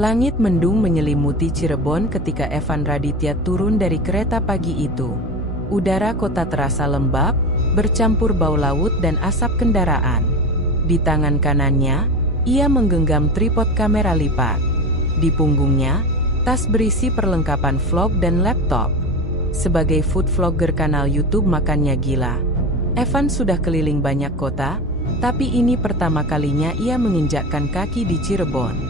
Langit mendung menyelimuti Cirebon ketika Evan Raditya turun dari kereta pagi itu. Udara kota terasa lembab, bercampur bau laut dan asap kendaraan. Di tangan kanannya, ia menggenggam tripod kamera lipat. Di punggungnya, tas berisi perlengkapan vlog dan laptop. Sebagai food vlogger kanal YouTube Makannya Gila, Evan sudah keliling banyak kota, tapi ini pertama kalinya ia menginjakkan kaki di Cirebon.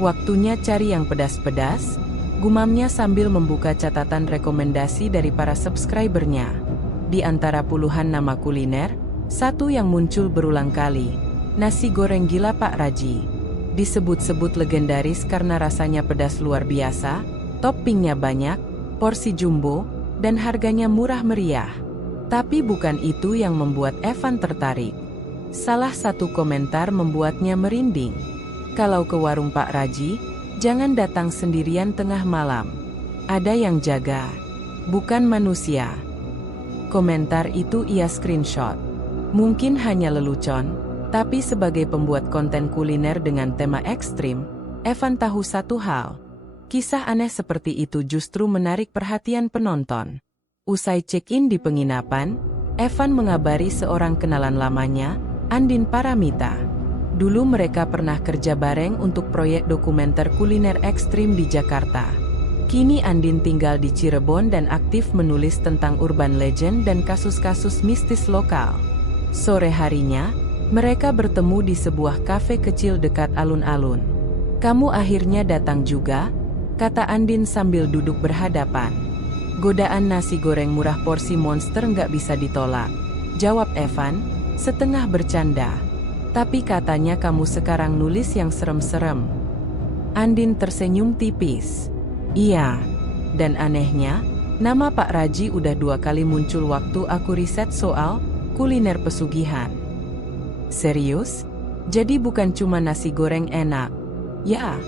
Waktunya cari yang pedas-pedas, gumamnya sambil membuka catatan rekomendasi dari para subscribernya. Di antara puluhan nama kuliner, satu yang muncul berulang kali, nasi goreng gila Pak Raji. Disebut-sebut legendaris karena rasanya pedas luar biasa, toppingnya banyak, porsi jumbo, dan harganya murah meriah. Tapi bukan itu yang membuat Evan tertarik. Salah satu komentar membuatnya merinding. Kalau ke warung Pak Raji, jangan datang sendirian tengah malam. Ada yang jaga, bukan manusia. Komentar itu ia screenshot. Mungkin hanya lelucon, tapi sebagai pembuat konten kuliner dengan tema ekstrim, Evan tahu satu hal. Kisah aneh seperti itu justru menarik perhatian penonton. Usai check-in di penginapan, Evan mengabari seorang kenalan lamanya, Andin Paramita. Dulu mereka pernah kerja bareng untuk proyek dokumenter kuliner ekstrim di Jakarta. Kini Andin tinggal di Cirebon dan aktif menulis tentang urban legend dan kasus-kasus mistis lokal. Sore harinya, mereka bertemu di sebuah kafe kecil dekat alun-alun. "Kamu akhirnya datang juga?" kata Andin sambil duduk berhadapan. "Godaan nasi goreng murah porsi monster nggak bisa ditolak," jawab Evan, setengah bercanda. "Tapi katanya kamu sekarang nulis yang serem-serem." Andin tersenyum tipis. "Iya. Dan anehnya, nama Pak Raji udah 2 kali muncul waktu aku riset soal kuliner pesugihan." "Serius? Jadi bukan cuma nasi goreng enak?" "Ya.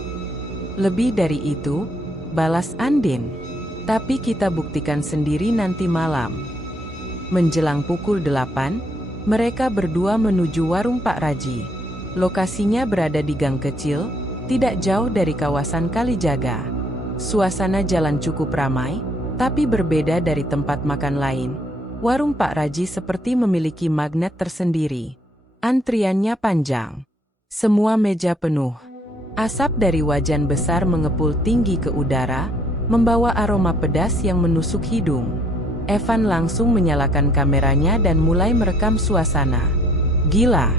Lebih dari itu," balas Andin. "Tapi kita buktikan sendiri nanti malam." Menjelang pukul 8, mereka berdua menuju warung Pak Raji. Lokasinya berada di gang kecil, tidak jauh dari kawasan Kalijaga. Suasana jalan cukup ramai, tapi berbeda dari tempat makan lain. Warung Pak Raji seperti memiliki magnet tersendiri. Antriannya panjang. Semua meja penuh. Asap dari wajan besar mengepul tinggi ke udara, membawa aroma pedas yang menusuk hidung. Evan langsung menyalakan kameranya dan mulai merekam suasana. "Gila,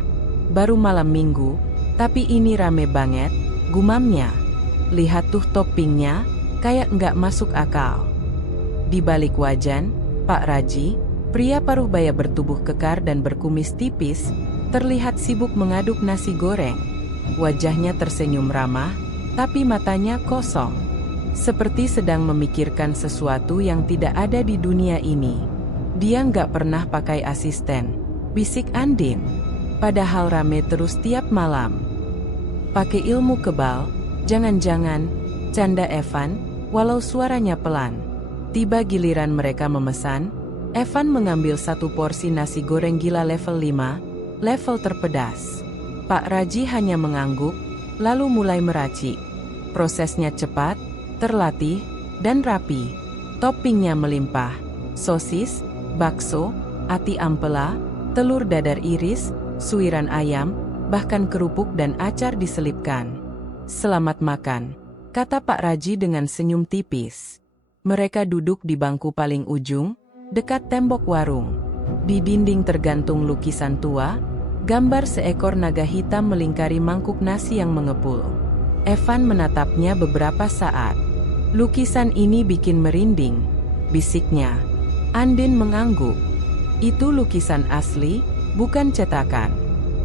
baru malam minggu, tapi ini rame banget," gumamnya. "Lihat tuh toppingnya, kayak nggak masuk akal." Di balik wajan, Pak Raji, pria paruh baya bertubuh kekar dan berkumis tipis, terlihat sibuk mengaduk nasi goreng. Wajahnya tersenyum ramah, tapi matanya kosong. Seperti sedang memikirkan sesuatu yang tidak ada di dunia ini. "Dia nggak pernah pakai asisten," bisik Andin. "Padahal rame terus tiap malam." "Pakai ilmu kebal, jangan-jangan," canda Evan, walau suaranya pelan. Tiba giliran mereka memesan, Evan mengambil 1 porsi nasi goreng gila level 5, level terpedas. Pak Raji hanya mengangguk, lalu mulai meracik. Prosesnya cepat, terlatih, dan rapi. Toppingnya melimpah. Sosis, bakso, ati ampela, telur dadar iris, suiran ayam, bahkan kerupuk dan acar diselipkan. "Selamat makan," kata Pak Raji dengan senyum tipis. Mereka duduk di bangku paling ujung, dekat tembok warung. Di dinding tergantung lukisan tua, gambar seekor naga hitam melingkari mangkuk nasi yang mengepul. Evan menatapnya beberapa saat. "Lukisan ini bikin merinding," bisiknya. Andin mengangguk. "Itu lukisan asli, bukan cetakan.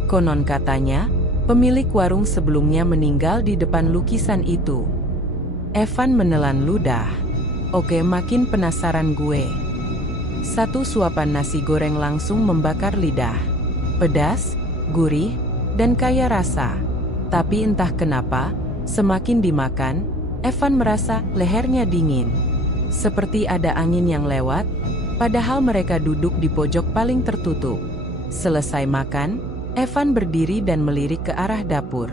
Konon katanya, pemilik warung sebelumnya meninggal di depan lukisan itu." Evan menelan ludah. "Oke, makin penasaran gue." 1 suapan nasi goreng langsung membakar lidah. Pedas, gurih, dan kaya rasa. Tapi entah kenapa, semakin dimakan, Evan merasa lehernya dingin. Seperti ada angin yang lewat, padahal mereka duduk di pojok paling tertutup. Selesai makan, Evan berdiri dan melirik ke arah dapur.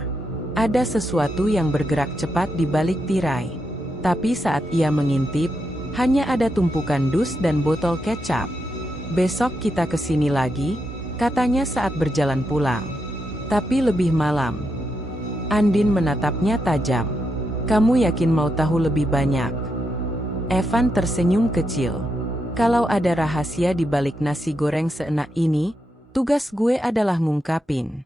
Ada sesuatu yang bergerak cepat di balik tirai. Tapi saat ia mengintip, hanya ada tumpukan dus dan botol kecap. "Besok kita kesini lagi," katanya saat berjalan pulang. "Tapi lebih malam." Andin menatapnya tajam. "Kamu yakin mau tahu lebih banyak?" Evan tersenyum kecil. "Kalau ada rahasia di balik nasi goreng seenak ini, tugas gue adalah ngungkapin."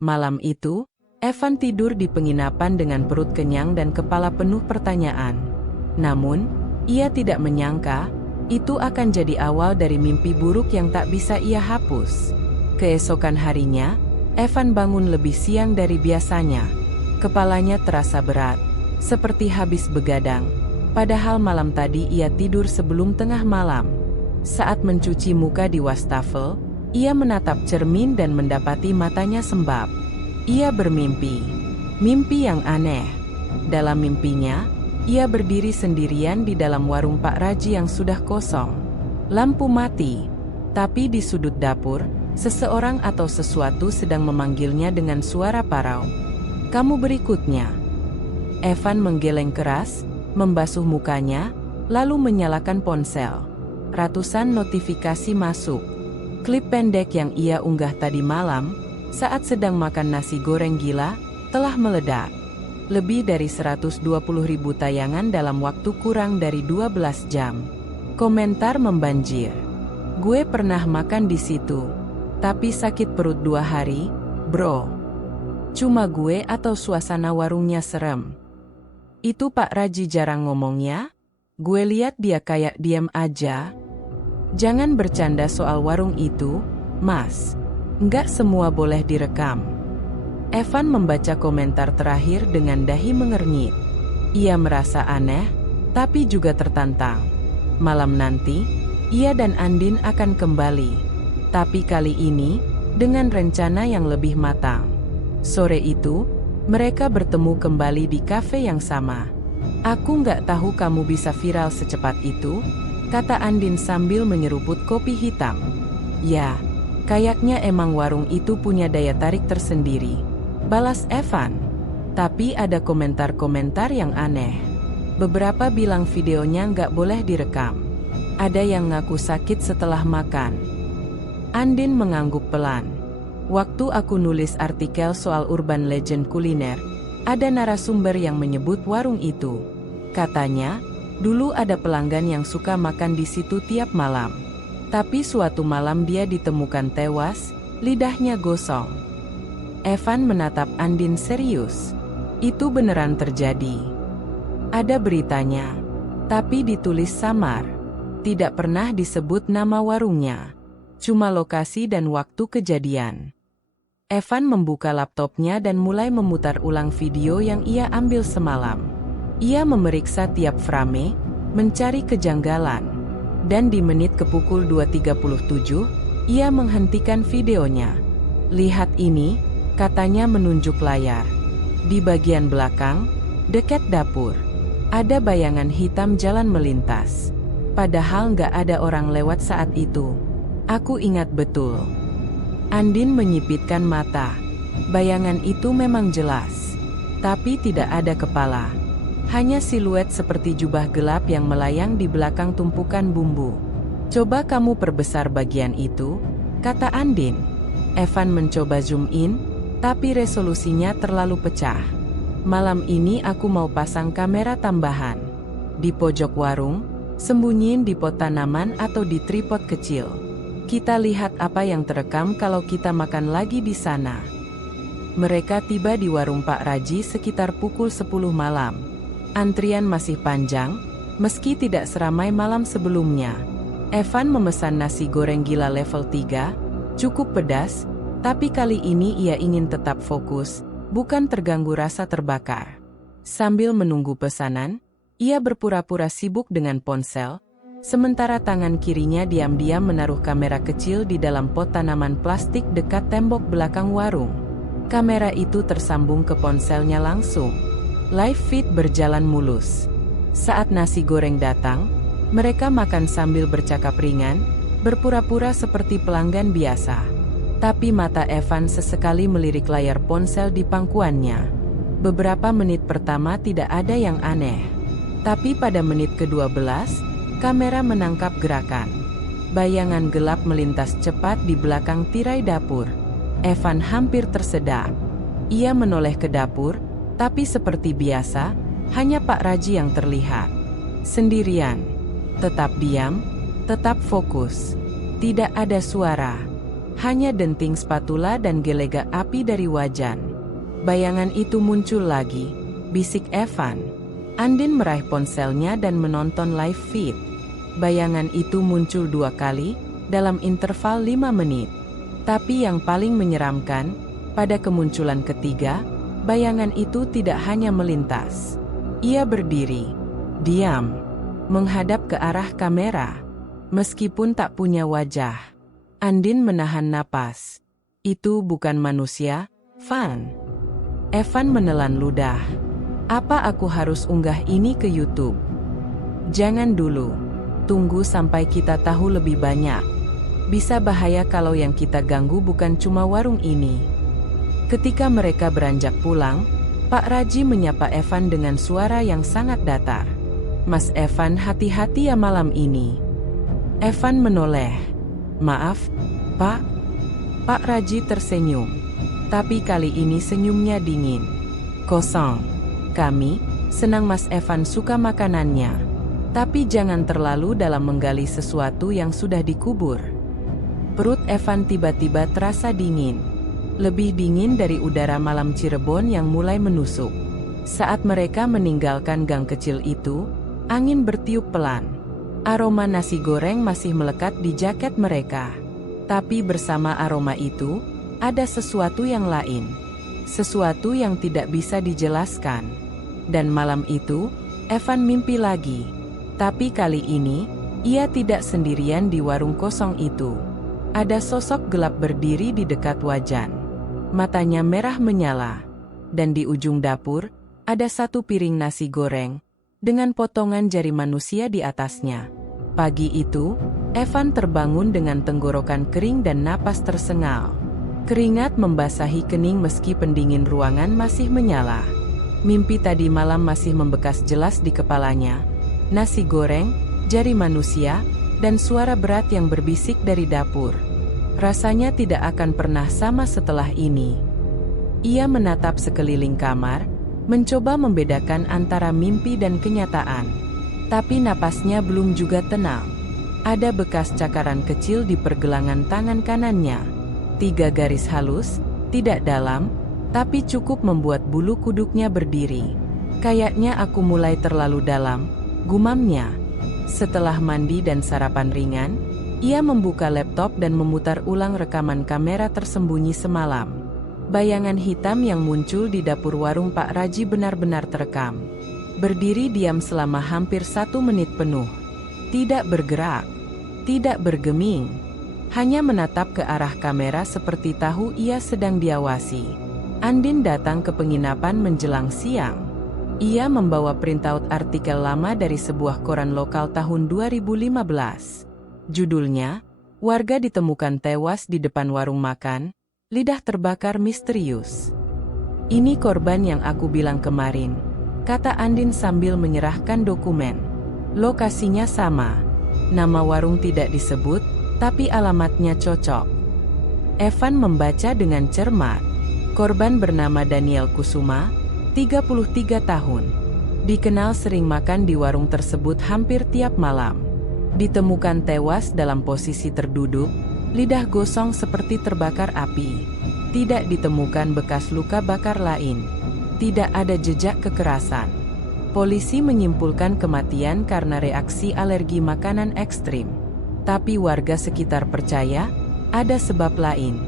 Malam itu, Evan tidur di penginapan dengan perut kenyang dan kepala penuh pertanyaan. Namun, ia tidak menyangka, itu akan jadi awal dari mimpi buruk yang tak bisa ia hapus. Keesokan harinya, Evan bangun lebih siang dari biasanya. Kepalanya terasa berat, seperti habis begadang. Padahal malam tadi ia tidur sebelum tengah malam. Saat mencuci muka di wastafel, ia menatap cermin dan mendapati matanya sembab. Ia bermimpi. Mimpi yang aneh. Dalam mimpinya, ia berdiri sendirian di dalam warung Pak Raji yang sudah kosong. Lampu mati. Tapi di sudut dapur, seseorang atau sesuatu sedang memanggilnya dengan suara parau. "Kamu berikutnya." Evan menggeleng keras, membasuh mukanya, lalu menyalakan ponsel. Ratusan notifikasi masuk. Klip pendek yang ia unggah tadi malam, saat sedang makan nasi goreng gila, telah meledak. Lebih dari 120.000 tayangan dalam waktu kurang dari 12 jam. Komentar membanjir. "Gue pernah makan di situ, tapi sakit perut 2 hari, bro. Cuma gue atau suasana warungnya serem?" "Itu Pak Raji jarang ngomongnya? Gue lihat dia kayak diam aja." "Jangan bercanda soal warung itu, Mas. Nggak semua boleh direkam." Evan membaca komentar terakhir dengan dahi mengernyit. Ia merasa aneh, tapi juga tertantang. Malam nanti, ia dan Andin akan kembali. Tapi kali ini, dengan rencana yang lebih matang. Sore itu, mereka bertemu kembali di kafe yang sama. "Aku nggak tahu kamu bisa viral secepat itu," kata Andin sambil menyeruput kopi hitam. "Ya, kayaknya emang warung itu punya daya tarik tersendiri," balas Evan. Tapi ada komentar-komentar yang aneh. Beberapa bilang videonya nggak boleh direkam. Ada yang ngaku sakit setelah makan. Andin mengangguk pelan. "Waktu aku nulis artikel soal urban legend kuliner, ada narasumber yang menyebut warung itu. Katanya, dulu ada pelanggan yang suka makan di situ tiap malam. Tapi suatu malam dia ditemukan tewas, lidahnya gosong." Evan menatap Andin serius. "Itu beneran terjadi?" "Ada beritanya, tapi ditulis samar. Tidak pernah disebut nama warungnya. Cuma lokasi dan waktu kejadian." Evan membuka laptopnya dan mulai memutar ulang video yang ia ambil semalam. Ia memeriksa tiap frame, mencari kejanggalan. Dan di menit ke pukul 2.37, ia menghentikan videonya. "Lihat ini," katanya menunjuk layar. Di bagian belakang, dekat dapur, ada bayangan hitam jalan melintas. Padahal nggak ada orang lewat saat itu. Aku ingat betul. Andin menyipitkan mata. Bayangan itu memang jelas. Tapi tidak ada kepala. Hanya siluet seperti jubah gelap yang melayang di belakang tumpukan bumbu. "Coba kamu perbesar bagian itu," kata Andin. Evan mencoba zoom in, tapi resolusinya terlalu pecah. "Malam ini aku mau pasang kamera tambahan. Di pojok warung, sembunyiin di pot tanaman atau di tripod kecil. Kita lihat apa yang terekam kalau kita makan lagi di sana." Mereka tiba di warung Pak Raji sekitar pukul 10 malam. Antrian masih panjang, meski tidak seramai malam sebelumnya. Evan memesan nasi goreng gila level 3, cukup pedas, tapi kali ini ia ingin tetap fokus, bukan terganggu rasa terbakar. Sambil menunggu pesanan, ia berpura-pura sibuk dengan ponsel, sementara tangan kirinya diam-diam menaruh kamera kecil di dalam pot tanaman plastik dekat tembok belakang warung. Kamera itu tersambung ke ponselnya langsung. Live feed berjalan mulus. Saat nasi goreng datang, mereka makan sambil bercakap ringan, berpura-pura seperti pelanggan biasa. Tapi mata Evan sesekali melirik layar ponsel di pangkuannya. Beberapa menit pertama tidak ada yang aneh. Tapi pada menit ke-12, kamera menangkap gerakan. Bayangan gelap melintas cepat di belakang tirai dapur. Evan hampir tersedak. Ia menoleh ke dapur, tapi seperti biasa, hanya Pak Raji yang terlihat. Sendirian. Tetap diam, tetap fokus. Tidak ada suara. Hanya denting spatula dan gelegak api dari wajan. Bayangan itu muncul lagi, bisik Evan. Andin meraih ponselnya dan menonton live feed. Bayangan itu muncul 2 kali, dalam interval 5 menit. Tapi yang paling menyeramkan, pada kemunculan ketiga, bayangan itu tidak hanya melintas. Ia berdiri, diam, menghadap ke arah kamera. Meskipun tak punya wajah. Andin menahan napas. Itu bukan manusia, Van. Evan menelan ludah. Apa aku harus unggah ini ke YouTube? Jangan dulu. Tunggu sampai kita tahu lebih banyak. Bisa bahaya kalau yang kita ganggu bukan cuma warung ini. Ketika mereka beranjak pulang, Pak Raji menyapa Evan dengan suara yang sangat datar. Mas Evan, hati-hati ya malam ini. Evan menoleh. Maaf, Pak. Pak Raji tersenyum. Tapi kali ini senyumnya dingin. Kosong. Kami, senang Mas Evan suka makanannya. Tapi jangan terlalu dalam menggali sesuatu yang sudah dikubur. Perut Evan tiba-tiba terasa dingin. Lebih dingin dari udara malam Cirebon yang mulai menusuk. Saat mereka meninggalkan gang kecil itu, angin bertiup pelan. Aroma nasi goreng masih melekat di jaket mereka. Tapi bersama aroma itu, ada sesuatu yang lain. Sesuatu yang tidak bisa dijelaskan. Dan malam itu, Evan mimpi lagi. Tapi kali ini, ia tidak sendirian di warung kosong itu. Ada sosok gelap berdiri di dekat wajan. Matanya merah menyala. Dan di ujung dapur, ada satu piring nasi goreng, dengan potongan jari manusia di atasnya. Pagi itu, Evan terbangun dengan tenggorokan kering dan napas tersengal. Keringat membasahi kening meski pendingin ruangan masih menyala. Mimpi tadi malam masih membekas jelas di kepalanya. Nasi goreng, jari manusia, dan suara berat yang berbisik dari dapur. Rasanya tidak akan pernah sama setelah ini. Ia menatap sekeliling kamar, mencoba membedakan antara mimpi dan kenyataan. Tapi napasnya belum juga tenang. Ada bekas cakaran kecil di pergelangan tangan kanannya. 3 garis halus, tidak dalam, tapi cukup membuat bulu kuduknya berdiri. Kayaknya aku mulai terlalu dalam, gumamnya. Setelah mandi dan sarapan ringan, ia membuka laptop dan memutar ulang rekaman kamera tersembunyi semalam. Bayangan hitam yang muncul di dapur warung Pak Raji benar-benar terekam. Berdiri diam selama hampir 1 menit penuh. Tidak bergerak, tidak bergeming. Hanya menatap ke arah kamera seperti tahu ia sedang diawasi. Andin datang ke penginapan menjelang siang. Ia membawa printout artikel lama dari sebuah koran lokal tahun 2015. Judulnya, warga ditemukan tewas di depan warung makan, lidah terbakar misterius. Ini korban yang aku bilang kemarin, kata Andin sambil menyerahkan dokumen. Lokasinya sama. Nama warung tidak disebut, tapi alamatnya cocok. Evan membaca dengan cermat. Korban bernama Daniel Kusuma, 33 tahun. Dikenal sering makan di warung tersebut hampir tiap malam. Ditemukan tewas dalam posisi terduduk, lidah gosong seperti terbakar api. Tidak ditemukan bekas luka bakar lain. Tidak ada jejak kekerasan. Polisi menyimpulkan kematian karena reaksi alergi makanan ekstrim. Tapi warga sekitar percaya, ada sebab lain.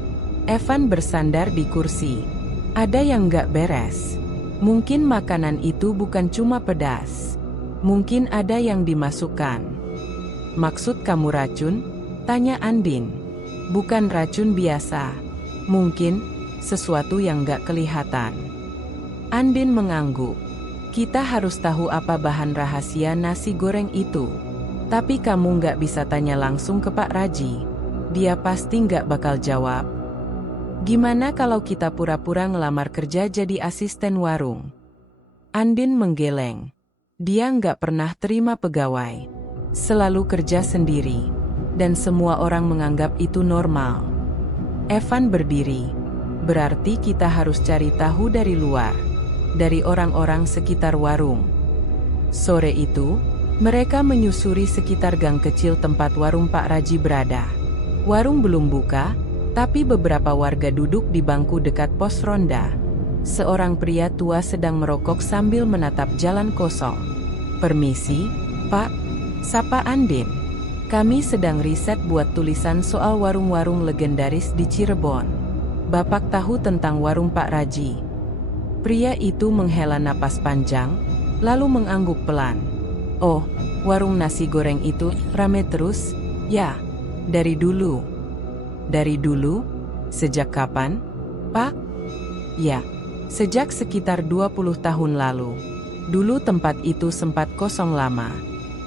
Evan bersandar di kursi. Ada yang nggak beres. Mungkin makanan itu bukan cuma pedas. Mungkin ada yang dimasukkan. Maksud kamu racun? Tanya Andin. Bukan racun biasa. Mungkin sesuatu yang nggak kelihatan. Andin mengangguk. Kita harus tahu apa bahan rahasia nasi goreng itu. Tapi kamu nggak bisa tanya langsung ke Pak Raji. Dia pasti nggak bakal jawab. Gimana kalau kita pura-pura ngelamar kerja jadi asisten warung? Andin menggeleng. Dia nggak pernah terima pegawai. Selalu kerja sendiri. Dan semua orang menganggap itu normal. Evan berdiri. Berarti kita harus cari tahu dari luar. Dari orang-orang sekitar warung. Sore itu, mereka menyusuri sekitar gang kecil tempat warung Pak Raji berada. Warung belum buka, tapi beberapa warga duduk di bangku dekat pos ronda. Seorang pria tua sedang merokok sambil menatap jalan kosong. "Permisi, Pak," sapa Andin. "Kami sedang riset buat tulisan soal warung-warung legendaris di Cirebon. Bapak tahu tentang warung Pak Raji?" Pria itu menghela napas panjang, lalu mengangguk pelan. "Oh, warung nasi goreng itu rame terus?" "Ya, dari dulu." "Dari dulu? Sejak kapan, Pak?" "Ya, sejak sekitar 20 tahun lalu. Dulu tempat itu sempat kosong lama.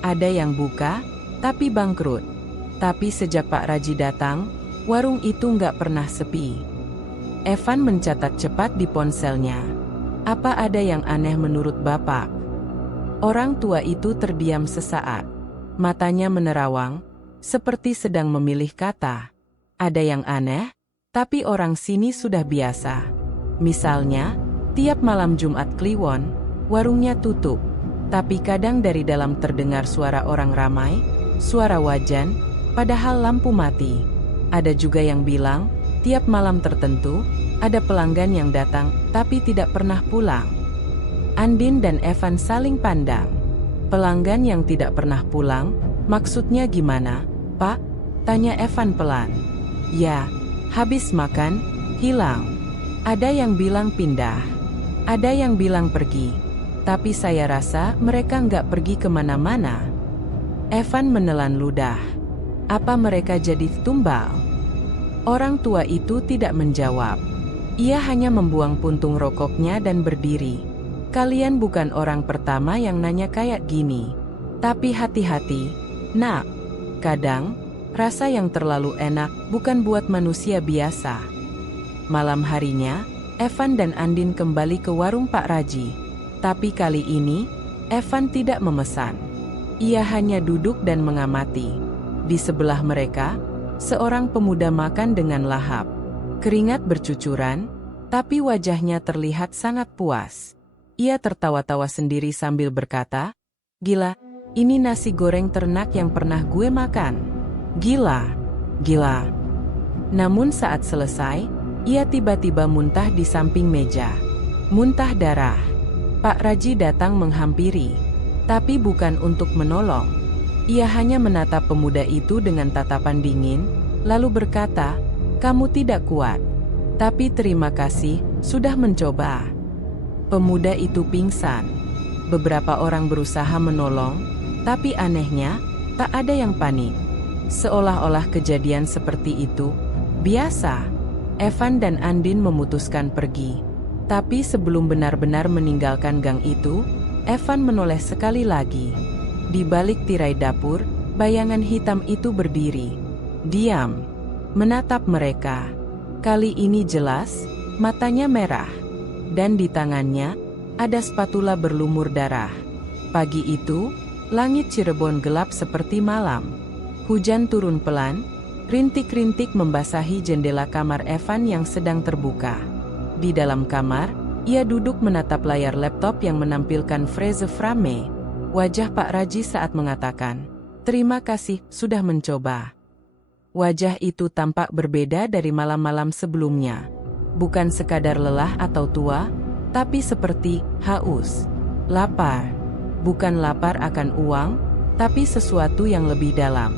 Ada yang buka, tapi bangkrut. Tapi sejak Pak Raji datang, warung itu nggak pernah sepi." Evan mencatat cepat di ponselnya. "Apa ada yang aneh menurut Bapak?" Orang tua itu terdiam sesaat. Matanya menerawang, seperti sedang memilih kata. "Ada yang aneh, tapi orang sini sudah biasa. Misalnya, tiap malam Jumat Kliwon, warungnya tutup. Tapi kadang dari dalam terdengar suara orang ramai, suara wajan, padahal lampu mati. Ada juga yang bilang, tiap malam tertentu, ada pelanggan yang datang, tapi tidak pernah pulang." Andin dan Evan saling pandang. "Pelanggan yang tidak pernah pulang, maksudnya gimana, Pak?" tanya Evan pelan. "Ya, habis makan, hilang. Ada yang bilang pindah. Ada yang bilang pergi. Tapi saya rasa mereka nggak pergi kemana-mana." Evan menelan ludah. "Apa mereka jadi tumbal?" Orang tua itu tidak menjawab. Ia hanya membuang puntung rokoknya dan berdiri. "Kalian bukan orang pertama yang nanya kayak gini. Tapi hati-hati, Nak. Kadang, rasa yang terlalu enak bukan buat manusia biasa." Malam harinya, Evan dan Andin kembali ke warung Pak Raji. Tapi kali ini, Evan tidak memesan. Ia hanya duduk dan mengamati. Di sebelah mereka, seorang pemuda makan dengan lahap. Keringat bercucuran, tapi wajahnya terlihat sangat puas. Ia tertawa-tawa sendiri sambil berkata, "Gila, ini nasi goreng ternak yang pernah gue makan. Gila, gila." Namun saat selesai, ia tiba-tiba muntah di samping meja. Muntah darah. Pak Raji datang menghampiri, tapi bukan untuk menolong. Ia hanya menatap pemuda itu dengan tatapan dingin, lalu berkata, "Kamu tidak kuat. Tapi terima kasih, sudah mencoba." Pemuda itu pingsan. Beberapa orang berusaha menolong, tapi anehnya, tak ada yang panik. Seolah-olah kejadian seperti itu biasa. Evan dan Andin memutuskan pergi. Tapi sebelum benar-benar meninggalkan gang itu, Evan menoleh sekali lagi. Di balik tirai dapur, bayangan hitam itu berdiri. Diam. Menatap mereka. Kali ini jelas, matanya merah. Dan di tangannya, ada spatula berlumur darah. Pagi itu, langit Cirebon gelap seperti malam. Hujan turun pelan, rintik-rintik membasahi jendela kamar Evan yang sedang terbuka. Di dalam kamar, ia duduk menatap layar laptop yang menampilkan frase frame. Wajah Pak Raji saat mengatakan, "Terima kasih, sudah mencoba." Wajah itu tampak berbeda dari malam-malam sebelumnya. Bukan sekadar lelah atau tua, tapi seperti haus, lapar. Bukan lapar akan uang, tapi sesuatu yang lebih dalam,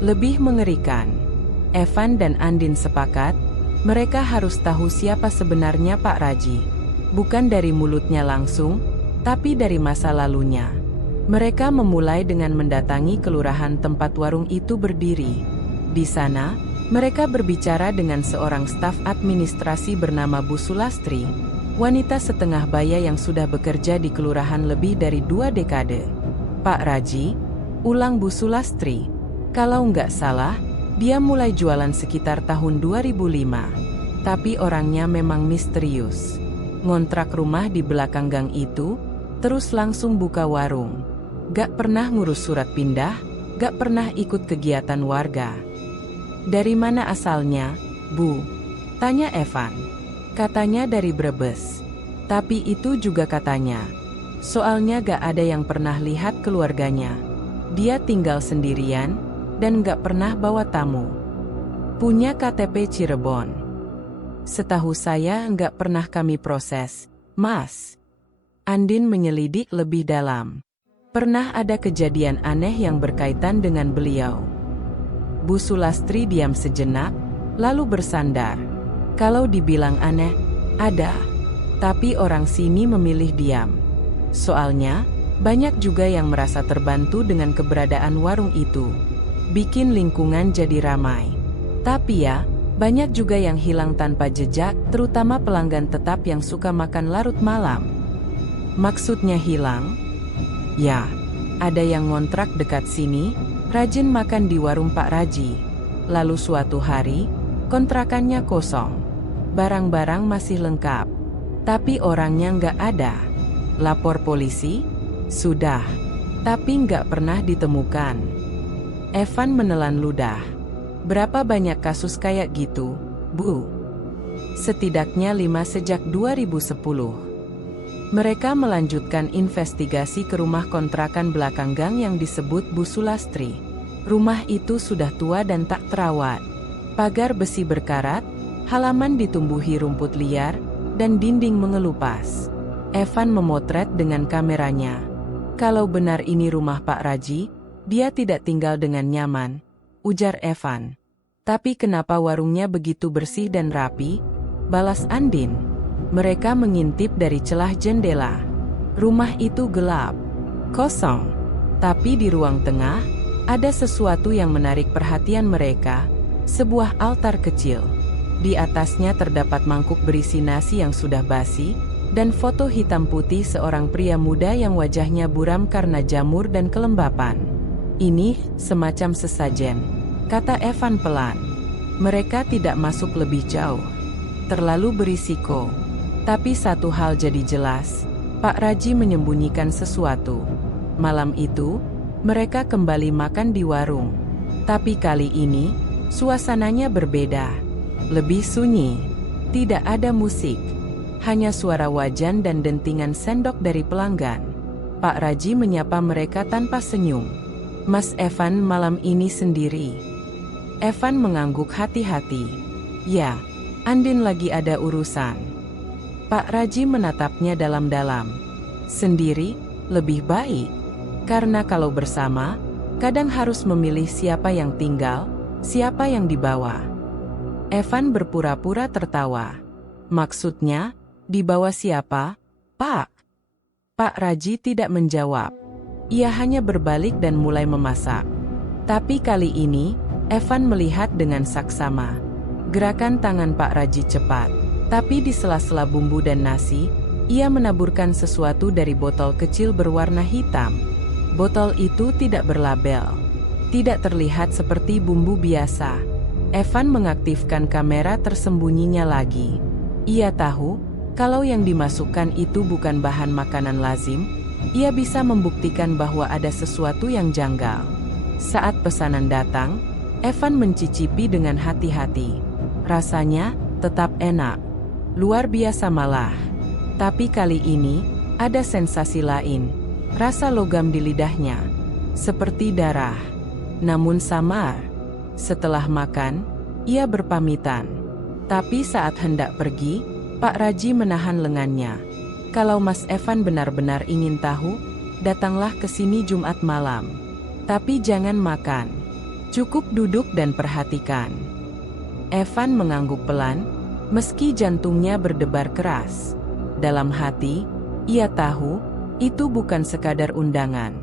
lebih mengerikan. Evan dan Andin sepakat, mereka harus tahu siapa sebenarnya Pak Raji. Bukan dari mulutnya langsung, tapi dari masa lalunya. Mereka memulai dengan mendatangi kelurahan tempat warung itu berdiri. Di sana, mereka berbicara dengan seorang staf administrasi bernama Bu Sulastri, wanita setengah baya yang sudah bekerja di kelurahan lebih dari 2 dekade. "Pak Raji?" ulang Bu Sulastri. Kalau nggak salah, dia mulai jualan sekitar tahun 2005. Tapi orangnya memang misterius. Ngontrak rumah di belakang gang itu, terus langsung buka warung. Gak pernah ngurus surat pindah, gak pernah ikut kegiatan warga. Dari mana asalnya, Bu? Tanya Evan. Katanya dari Brebes. Tapi itu juga katanya. Soalnya gak ada yang pernah lihat keluarganya. Dia tinggal sendirian, dan gak pernah bawa tamu. Punya KTP Cirebon. Setahu saya nggak pernah kami proses, Mas. Andin menyelidik lebih dalam. Pernah ada kejadian aneh yang berkaitan dengan beliau. Bu Sulastri diam sejenak, lalu bersandar. Kalau dibilang aneh, ada. Tapi orang sini memilih diam. Soalnya, banyak juga yang merasa terbantu dengan keberadaan warung itu. Bikin lingkungan jadi ramai. Tapi ya, banyak juga yang hilang tanpa jejak, terutama pelanggan tetap yang suka makan larut malam. Maksudnya hilang? Ya, ada yang ngontrak dekat sini, rajin makan di warung Pak Raji. Lalu suatu hari, kontrakannya kosong. Barang-barang masih lengkap. Tapi orangnya nggak ada. Lapor polisi? Sudah. Tapi nggak pernah ditemukan. Evan menelan ludah. Berapa banyak kasus kayak gitu, Bu? Setidaknya 5 sejak 2010. Mereka melanjutkan investigasi ke rumah kontrakan belakang gang yang disebut Bu Sulastri. Rumah itu sudah tua dan tak terawat. Pagar besi berkarat, halaman ditumbuhi rumput liar, dan dinding mengelupas. Evan memotret dengan kameranya. Kalau benar ini rumah Pak Raji, dia tidak tinggal dengan nyaman, ujar Evan. Tapi kenapa warungnya begitu bersih dan rapi? Balas Andin. Mereka mengintip dari celah jendela. Rumah itu gelap, kosong. Tapi di ruang tengah, ada sesuatu yang menarik perhatian mereka. Sebuah altar kecil. Di atasnya terdapat mangkuk berisi nasi yang sudah basi, dan foto hitam putih seorang pria muda yang wajahnya buram karena jamur dan kelembapan. Ini semacam sesajen, kata Evan pelan. Mereka tidak masuk lebih jauh. Terlalu berisiko. Tapi satu hal jadi jelas, Pak Raji menyembunyikan sesuatu. Malam itu, mereka kembali makan di warung. Tapi kali ini, suasananya berbeda. Lebih sunyi. Tidak ada musik. Hanya suara wajan dan dentingan sendok dari pelanggan. Pak Raji menyapa mereka tanpa senyum. Mas Evan malam ini sendiri. Evan mengangguk hati-hati. Ya, Andin lagi ada urusan. Pak Raji menatapnya dalam-dalam. Sendiri, lebih baik. Karena kalau bersama, kadang harus memilih siapa yang tinggal, siapa yang dibawa. Evan berpura-pura tertawa. Maksudnya, dibawa siapa, Pak? Pak Raji tidak menjawab. Ia hanya berbalik dan mulai memasak. Tapi kali ini, Evan melihat dengan saksama. Gerakan tangan Pak Raji cepat. Tapi di sela-sela bumbu dan nasi, ia menaburkan sesuatu dari botol kecil berwarna hitam. Botol itu tidak berlabel. Tidak terlihat seperti bumbu biasa. Evan mengaktifkan kamera tersembunyinya lagi. Ia tahu, kalau yang dimasukkan itu bukan bahan makanan lazim, ia bisa membuktikan bahwa ada sesuatu yang janggal. Saat pesanan datang, Evan mencicipi dengan hati-hati. Rasanya tetap enak. Luar biasa malah. Tapi kali ini, ada sensasi lain. Rasa logam di lidahnya. Seperti darah. Namun samar. Setelah makan, ia berpamitan. Tapi saat hendak pergi, Pak Raji menahan lengannya. Kalau Mas Evan benar-benar ingin tahu, datanglah ke sini Jumat malam. Tapi jangan makan. Cukup duduk dan perhatikan. Evan mengangguk pelan, meski jantungnya berdebar keras. Dalam hati, ia tahu, itu bukan sekadar undangan.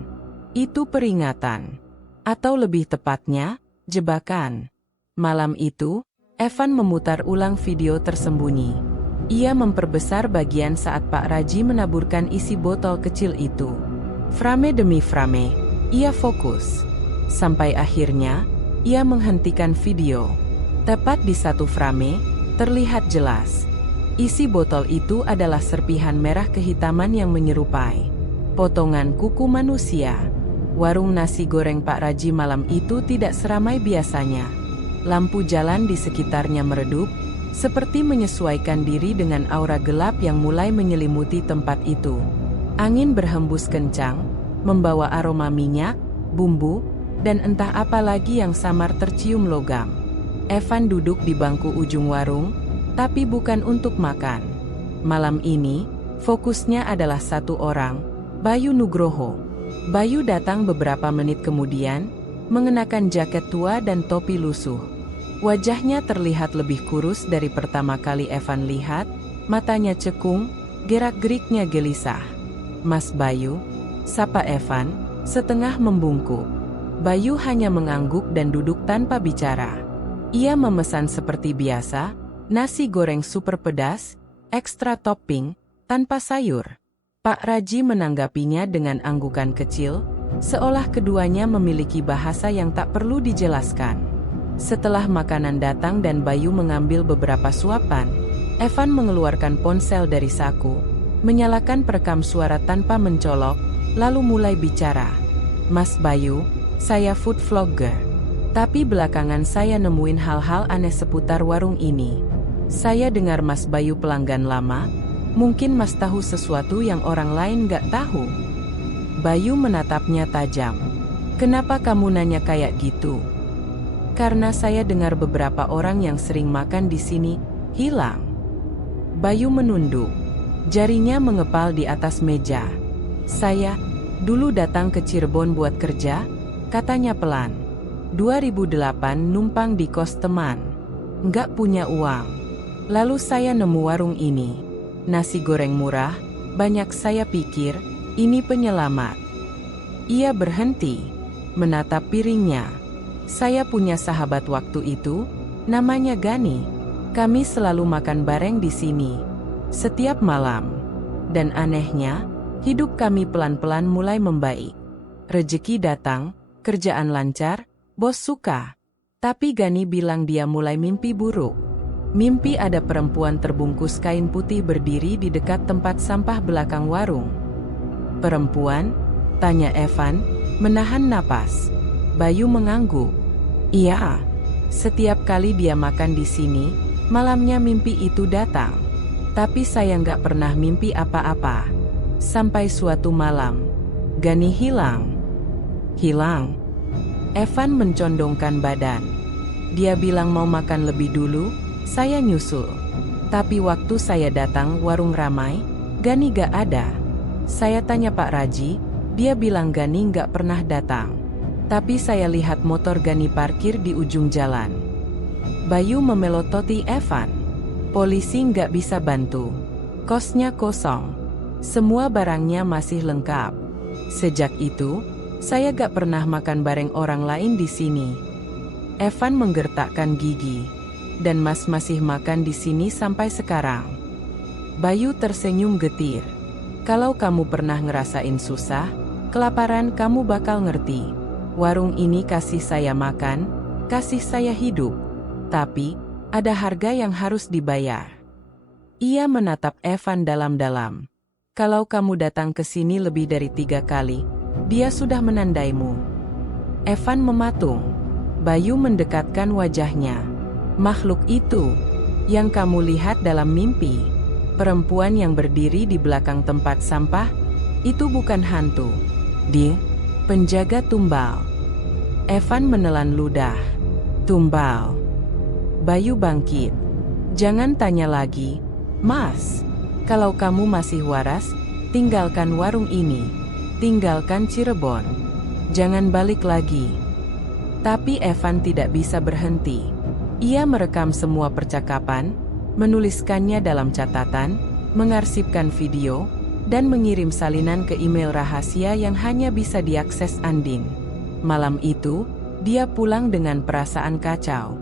Itu peringatan. Atau lebih tepatnya, jebakan. Malam itu, Evan memutar ulang video tersembunyi. Ia memperbesar bagian saat Pak Raji menaburkan isi botol kecil itu. Frame demi frame, ia fokus. Sampai akhirnya, ia menghentikan video. Tepat di satu frame, terlihat jelas. Isi botol itu adalah serpihan merah kehitaman yang menyerupai potongan kuku manusia. Warung nasi goreng Pak Raji malam itu tidak seramai biasanya. Lampu jalan di sekitarnya meredup, seperti menyesuaikan diri dengan aura gelap yang mulai menyelimuti tempat itu. Angin berhembus kencang, membawa aroma minyak, bumbu, dan entah apa lagi yang samar tercium logam. Evan duduk di bangku ujung warung, tapi bukan untuk makan. Malam ini, fokusnya adalah satu orang, Bayu Nugroho. Bayu datang beberapa menit kemudian, mengenakan jaket tua dan topi lusuh. Wajahnya terlihat lebih kurus dari pertama kali Evan lihat, matanya cekung, gerak-geriknya gelisah. "Mas Bayu," sapa Evan, setengah membungkuk. Bayu hanya mengangguk dan duduk tanpa bicara. Ia memesan seperti biasa, nasi goreng super pedas, ekstra topping, tanpa sayur. Pak Raji menanggapinya dengan anggukan kecil, seolah keduanya memiliki bahasa yang tak perlu dijelaskan. Setelah makanan datang dan Bayu mengambil beberapa suapan, Evan mengeluarkan ponsel dari saku, menyalakan perekam suara tanpa mencolok, lalu mulai bicara. "Mas Bayu, saya food vlogger. Tapi belakangan saya nemuin hal-hal aneh seputar warung ini. Saya dengar Mas Bayu pelanggan lama, mungkin Mas tahu sesuatu yang orang lain gak tahu." Bayu menatapnya tajam. "Kenapa kamu nanya kayak gitu?" "Karena saya dengar beberapa orang yang sering makan di sini, hilang." Bayu menunduk. Jarinya mengepal di atas meja. "Saya, dulu datang ke Cirebon buat kerja," katanya pelan. 2008 numpang di kos teman. Nggak punya uang. Lalu saya nemu warung ini. Nasi goreng murah, banyak saya pikir, ini penyelamat. Ia berhenti, menatap piringnya. "Saya punya sahabat waktu itu, namanya Gani. Kami selalu makan bareng di sini. Setiap malam. Dan anehnya, hidup kami pelan-pelan mulai membaik. Rezeki datang, kerjaan lancar, bos suka. Tapi Gani bilang dia mulai mimpi buruk. Mimpi ada perempuan terbungkus kain putih berdiri di dekat tempat sampah belakang warung." "Perempuan?" tanya Evan, menahan napas. Bayu mengangguk. "Iya. Setiap kali dia makan di sini, malamnya mimpi itu datang. Tapi saya nggak pernah mimpi apa-apa. Sampai suatu malam, Gani hilang." "Hilang?" Evan mencondongkan badan. "Dia bilang mau makan lebih dulu, saya nyusul. Tapi waktu saya datang warung ramai, Gani gak ada. Saya tanya Pak Raji, dia bilang Gani gak pernah datang. Tapi saya lihat motor Gani parkir di ujung jalan." Bayu memelototi Evan. "Polisi nggak bisa bantu. Kosnya kosong. Semua barangnya masih lengkap. Sejak itu, saya gak pernah makan bareng orang lain di sini." Evan menggertakkan gigi. "Dan Mas masih makan di sini sampai sekarang?" Bayu tersenyum getir. "Kalau kamu pernah ngerasain susah, kelaparan, kamu bakal ngerti. Warung ini kasih saya makan, kasih saya hidup. Tapi, ada harga yang harus dibayar." Ia menatap Evan dalam-dalam. "Kalau kamu datang ke sini lebih dari 3 kali, dia sudah menandaimu." Evan mematung. Bayu mendekatkan wajahnya. "Makhluk itu, yang kamu lihat dalam mimpi, perempuan yang berdiri di belakang tempat sampah, itu bukan hantu. Dia, penjaga tumbal." Evan menelan ludah. "Tumbal?" Bayu bangkit. "Jangan tanya lagi, Mas. Kalau kamu masih waras, tinggalkan warung ini. Tinggalkan Cirebon. Jangan balik lagi." Tapi Evan tidak bisa berhenti. Ia merekam semua percakapan, menuliskannya dalam catatan, mengarsipkan video, dan mengirim salinan ke email rahasia yang hanya bisa diakses Andin. Malam itu, dia pulang dengan perasaan kacau.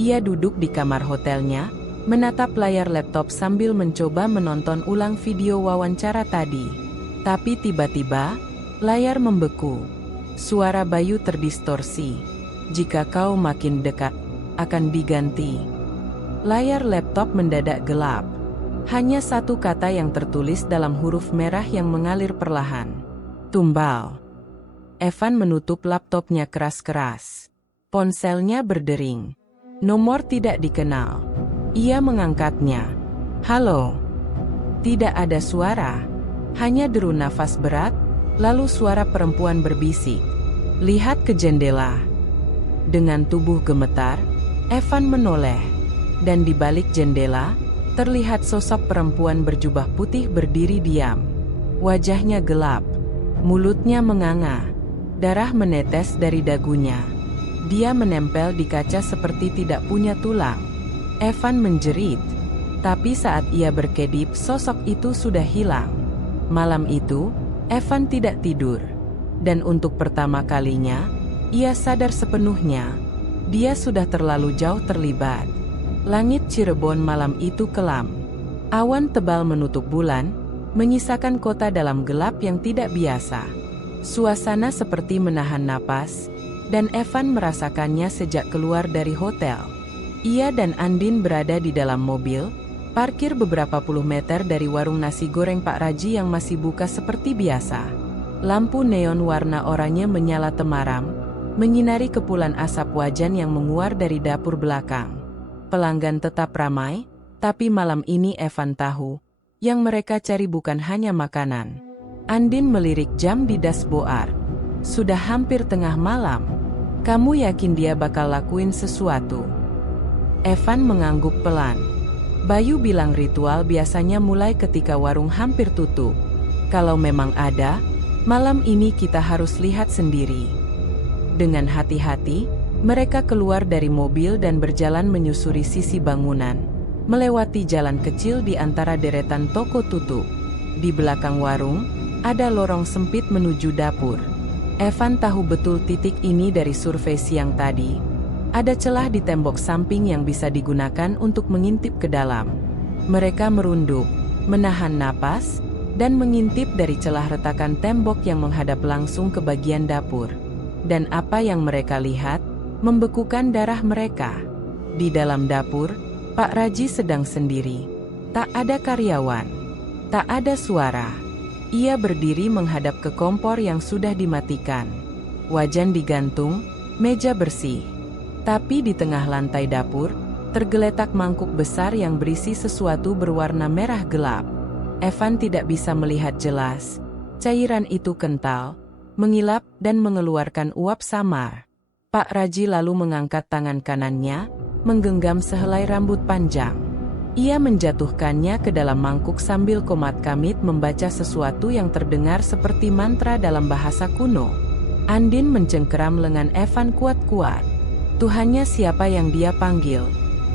Ia duduk di kamar hotelnya, menatap layar laptop sambil mencoba menonton ulang video wawancara tadi. Tapi tiba-tiba, layar membeku. Suara Bayu terdistorsi. "Jika kau makin dekat, akan diganti." Layar laptop mendadak gelap. Hanya satu kata yang tertulis dalam huruf merah yang mengalir perlahan. Tumbal. Evan menutup laptopnya keras-keras. Ponselnya berdering. Nomor tidak dikenal. Ia mengangkatnya. Halo. Tidak ada suara. Hanya deru nafas berat, lalu suara perempuan berbisik. Lihat ke jendela. Dengan tubuh gemetar, Evan menoleh. Dan di balik jendela, terlihat sosok perempuan berjubah putih berdiri diam. Wajahnya gelap. Mulutnya menganga. Darah menetes dari dagunya. Dia menempel di kaca seperti tidak punya tulang. Evan menjerit. Tapi saat ia berkedip, sosok itu sudah hilang. Malam itu, Evan tidak tidur. Dan untuk pertama kalinya, ia sadar sepenuhnya. Dia sudah terlalu jauh terlibat. Langit Cirebon malam itu kelam. Awan tebal menutup bulan, menyisakan kota dalam gelap yang tidak biasa. Suasana seperti menahan napas, dan Evan merasakannya sejak keluar dari hotel. Ia dan Andin berada di dalam mobil, parkir beberapa puluh meter dari warung nasi goreng Pak Raji yang masih buka seperti biasa. Lampu neon warna oranye menyala temaram, menyinari kepulan asap wajan yang menguar dari dapur belakang. Pelanggan tetap ramai, tapi malam ini Evan tahu, yang mereka cari bukan hanya makanan. Andin melirik jam di dashboard. Sudah hampir tengah malam. Kamu yakin dia bakal lakuin sesuatu? Evan mengangguk pelan. Bayu bilang ritual biasanya mulai ketika warung hampir tutup. Kalau memang ada, malam ini kita harus lihat sendiri. Dengan hati-hati, mereka keluar dari mobil dan berjalan menyusuri sisi bangunan, melewati jalan kecil di antara deretan toko tutup. Di belakang warung, ada lorong sempit menuju dapur. Evan tahu betul titik ini dari survei siang tadi. Ada celah di tembok samping yang bisa digunakan untuk mengintip ke dalam. Mereka merunduk, menahan napas, dan mengintip dari celah retakan tembok yang menghadap langsung ke bagian dapur. Dan apa yang mereka lihat, membekukan darah mereka. Di dalam dapur, Pak Raji sedang sendiri. Tak ada karyawan. Tak ada suara. Ia berdiri menghadap ke kompor yang sudah dimatikan. Wajan digantung, meja bersih. Tapi di tengah lantai dapur, tergeletak mangkuk besar yang berisi sesuatu berwarna merah gelap. Evan tidak bisa melihat jelas. Cairan itu kental, mengilap dan mengeluarkan uap samar. Pak Raji lalu mengangkat tangan kanannya, menggenggam sehelai rambut panjang. Ia menjatuhkannya ke dalam mangkuk sambil komat kamit membaca sesuatu yang terdengar seperti mantra dalam bahasa kuno. Andin mencengkeram lengan Evan kuat-kuat. Tuhannya siapa yang dia panggil?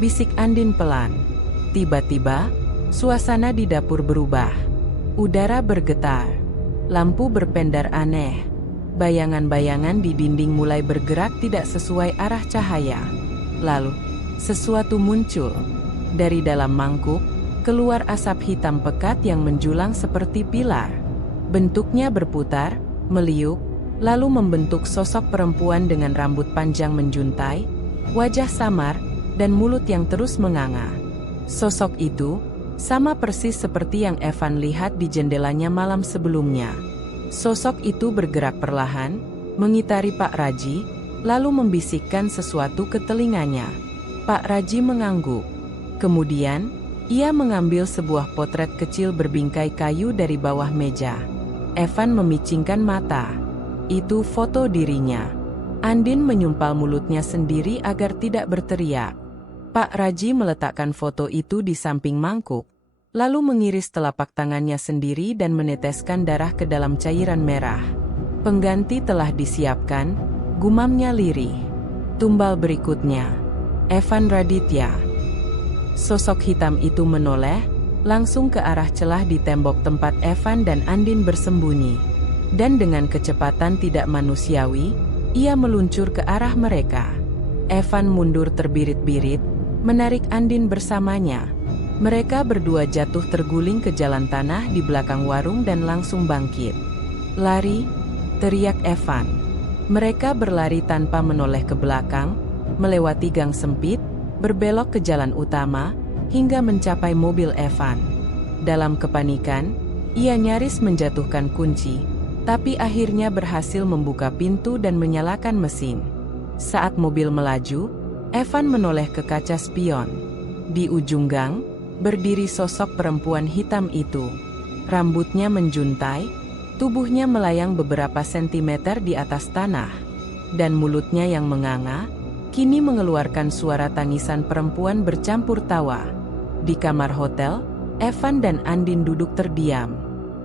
Bisik Andin pelan. Tiba-tiba, suasana di dapur berubah. Udara bergetar. Lampu berpendar aneh. Bayangan-bayangan di dinding mulai bergerak tidak sesuai arah cahaya. Lalu, sesuatu muncul. Dari dalam mangkuk, keluar asap hitam pekat yang menjulang seperti pilar. Bentuknya berputar, meliuk, lalu membentuk sosok perempuan dengan rambut panjang menjuntai, wajah samar, dan mulut yang terus menganga. Sosok itu sama persis seperti yang Evan lihat di jendelanya malam sebelumnya. Sosok itu bergerak perlahan, mengitari Pak Raji, lalu membisikkan sesuatu ke telinganya. Pak Raji mengangguk. Kemudian, ia mengambil sebuah potret kecil berbingkai kayu dari bawah meja. Evan memicingkan mata. Itu foto dirinya. Andin menyumpal mulutnya sendiri agar tidak berteriak. Pak Raji meletakkan foto itu di samping mangkuk, lalu mengiris telapak tangannya sendiri dan meneteskan darah ke dalam cairan merah. Pengganti telah disiapkan, gumamnya lirih. Tumbal berikutnya, Evan Raditya. Sosok hitam itu menoleh, langsung ke arah celah di tembok tempat Evan dan Andin bersembunyi. Dan dengan kecepatan tidak manusiawi, ia meluncur ke arah mereka. Evan mundur terbirit-birit, menarik Andin bersamanya. Mereka berdua jatuh terguling ke jalan tanah di belakang warung dan langsung bangkit. Lari, teriak Evan. Mereka berlari tanpa menoleh ke belakang, melewati gang sempit, berbelok ke jalan utama, hingga mencapai mobil Evan. Dalam kepanikan, ia nyaris menjatuhkan kunci, tapi akhirnya berhasil membuka pintu dan menyalakan mesin. Saat mobil melaju, Evan menoleh ke kaca spion. Di ujung gang, berdiri sosok perempuan hitam itu. Rambutnya menjuntai, tubuhnya melayang beberapa sentimeter di atas tanah, dan mulutnya yang menganga, kini mengeluarkan suara tangisan perempuan bercampur tawa. Di kamar hotel, Evan dan Andin duduk terdiam.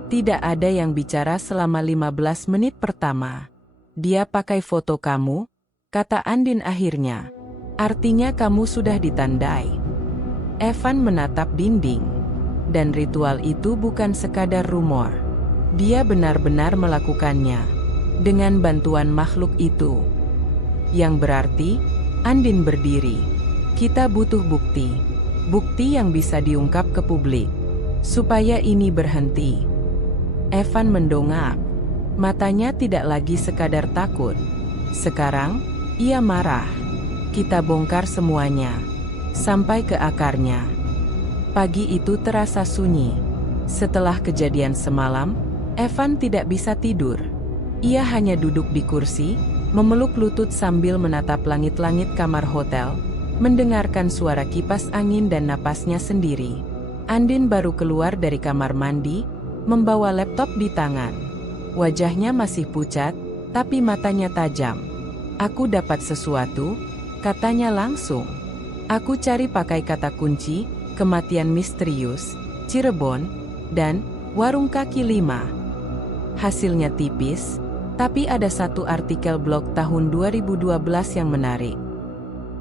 Tidak ada yang bicara selama 15 menit pertama. "Dia pakai foto kamu," kata Andin akhirnya. "Artinya kamu sudah ditandai." Evan menatap dinding. Dan ritual itu bukan sekadar rumor. Dia benar-benar melakukannya. Dengan bantuan makhluk itu. Yang berarti, Andin berdiri. "Kita butuh bukti. Bukti yang bisa diungkap ke publik. Supaya ini berhenti." Evan mendongak. Matanya tidak lagi sekadar takut. Sekarang, ia marah. "Kita bongkar semuanya. Sampai ke akarnya." Pagi itu terasa sunyi. Setelah kejadian semalam, Evan tidak bisa tidur. Ia hanya duduk di kursi, memeluk lutut sambil menatap langit-langit kamar hotel, mendengarkan suara kipas angin dan napasnya sendiri. Andin baru keluar dari kamar mandi, membawa laptop di tangan. Wajahnya masih pucat, tapi matanya tajam. "Aku dapat sesuatu," katanya langsung. "Aku cari pakai kata kunci, kematian misterius, Cirebon, dan warung kaki 5. Hasilnya tipis, tapi ada satu artikel blog tahun 2012 yang menarik."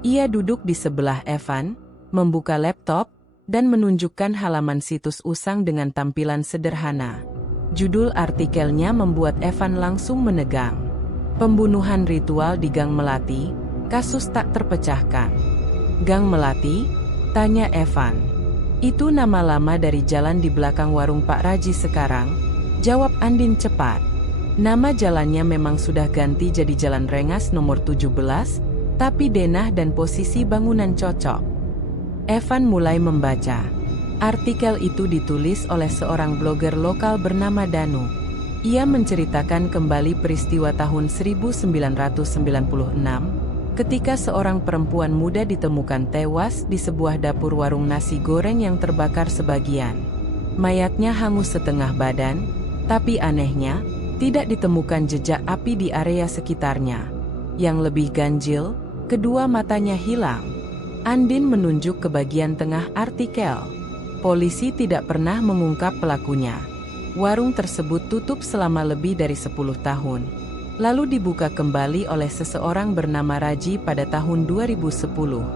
Ia duduk di sebelah Evan, membuka laptop, dan menunjukkan halaman situs usang dengan tampilan sederhana. Judul artikelnya membuat Evan langsung menegang. "Pembunuhan ritual di Gang Melati, kasus tak terpecahkan." "Gang Melati?" tanya Evan. "Itu nama lama dari jalan di belakang warung Pak Raji sekarang," jawab Andin cepat. "Nama jalannya memang sudah ganti jadi Jalan Rengas nomor 17, tapi denah dan posisi bangunan cocok." Evan mulai membaca. Artikel itu ditulis oleh seorang blogger lokal bernama Danu. Ia menceritakan kembali peristiwa tahun 1996, ketika seorang perempuan muda ditemukan tewas di sebuah dapur warung nasi goreng yang terbakar sebagian. Mayatnya hangus setengah badan, tapi anehnya, tidak ditemukan jejak api di area sekitarnya. Yang lebih ganjil, kedua matanya hilang. Andin menunjuk ke bagian tengah artikel. Polisi tidak pernah mengungkap pelakunya. Warung tersebut tutup selama lebih dari 10 tahun. Lalu dibuka kembali oleh seseorang bernama Raji pada tahun 2010.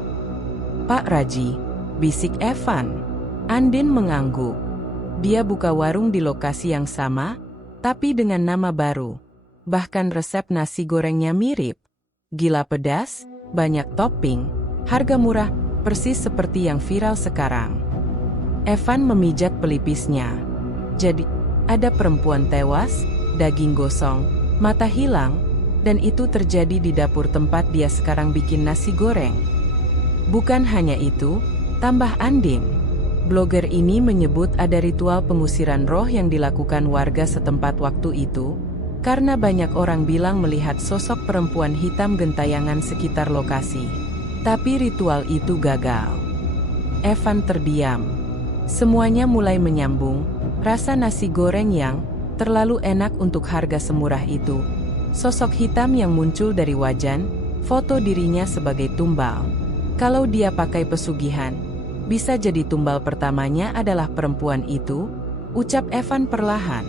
"Pak Raji," bisik Evan. Andin mengangguk. Dia buka warung di lokasi yang sama, tapi dengan nama baru. Bahkan resep nasi gorengnya mirip. Gila pedas, banyak topping, harga murah, persis seperti yang viral sekarang. Evan memijat pelipisnya. Jadi, ada perempuan tewas, daging gosong, mata hilang, dan itu terjadi di dapur tempat dia sekarang bikin nasi goreng. Bukan hanya itu, tambah Andin. Blogger ini menyebut ada ritual pengusiran roh yang dilakukan warga setempat waktu itu, karena banyak orang bilang melihat sosok perempuan hitam gentayangan sekitar lokasi. Tapi ritual itu gagal. Evan terdiam. Semuanya mulai menyambung, rasa nasi goreng yang terlalu enak untuk harga semurah itu. Sosok hitam yang muncul dari wajan, foto dirinya sebagai tumbal. Kalau dia pakai pesugihan, bisa jadi tumbal pertamanya adalah perempuan itu, ucap Evan perlahan.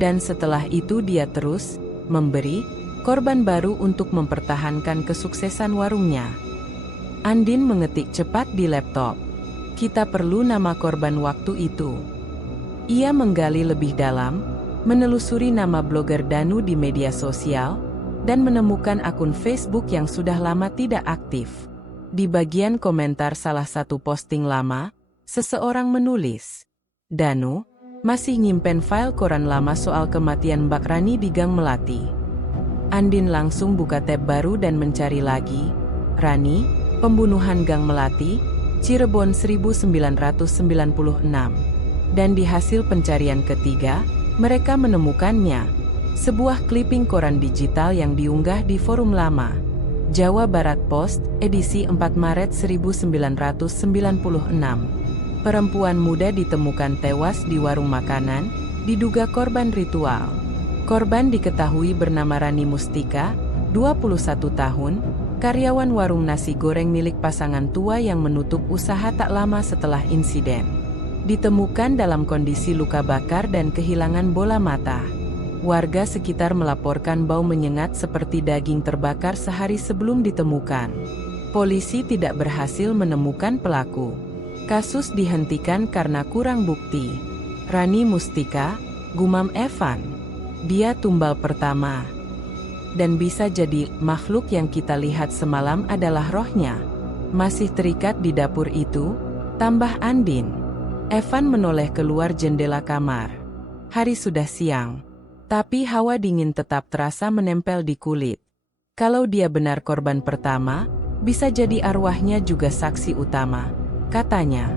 Dan setelah itu dia terus memberi korban baru untuk mempertahankan kesuksesan warungnya. Andin mengetik cepat di laptop. "Kita perlu nama korban waktu itu." Ia menggali lebih dalam, menelusuri nama blogger Danu di media sosial, dan menemukan akun Facebook yang sudah lama tidak aktif. Di bagian komentar salah satu posting lama, seseorang menulis, "Danu masih nyimpen file koran lama soal kematian Mbak Rani di Gang Melati." Andin langsung buka tab baru dan mencari lagi. "Rani, Pembunuhan Gang Melati, Cirebon 1996. Dan di hasil pencarian ketiga, mereka menemukannya. Sebuah clipping koran digital yang diunggah di forum lama. Jawa Barat Post, edisi 4 Maret 1996. Perempuan muda ditemukan tewas di warung makanan, diduga korban ritual. Korban diketahui bernama Rani Mustika, 21 tahun, karyawan warung nasi goreng milik pasangan tua yang menutup usaha tak lama setelah insiden. Ditemukan dalam kondisi luka bakar dan kehilangan bola mata. Warga sekitar melaporkan bau menyengat seperti daging terbakar sehari sebelum ditemukan. Polisi tidak berhasil menemukan pelaku. Kasus dihentikan karena kurang bukti. Rani Mustika, gumam Evan. Dia tumbal pertama. Dan bisa jadi makhluk yang kita lihat semalam adalah rohnya. Masih terikat di dapur itu, tambah Andin. Evan menoleh keluar jendela kamar. Hari sudah siang. Tapi hawa dingin tetap terasa menempel di kulit. Kalau dia benar korban pertama, bisa jadi arwahnya juga saksi utama, katanya.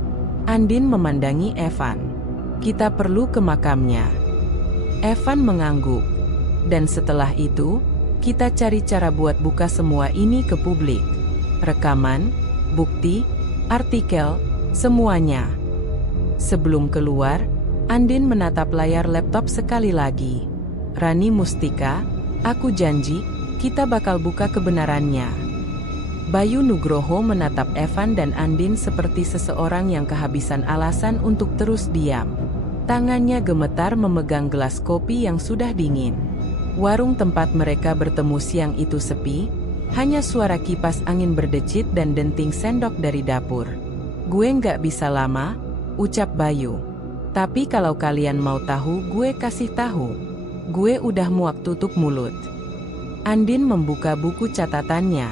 Andin memandangi Evan. Kita perlu ke makamnya. Evan mengangguk. Dan setelah itu, kita cari cara buat buka semua ini ke publik. Rekaman, bukti, artikel, semuanya. Sebelum keluar, Andin menatap layar laptop sekali lagi. Rani Mustika, aku janji, kita bakal buka kebenarannya. Bayu Nugroho menatap Evan dan Andin seperti seseorang yang kehabisan alasan untuk terus diam. Tangannya gemetar memegang gelas kopi yang sudah dingin. Warung tempat mereka bertemu siang itu sepi, hanya suara kipas angin berdecit dan denting sendok dari dapur. Gue nggak bisa lama, ucap Bayu. Tapi kalau kalian mau tahu, gue kasih tahu. Gue udah muak tutup mulut. Andin membuka buku catatannya.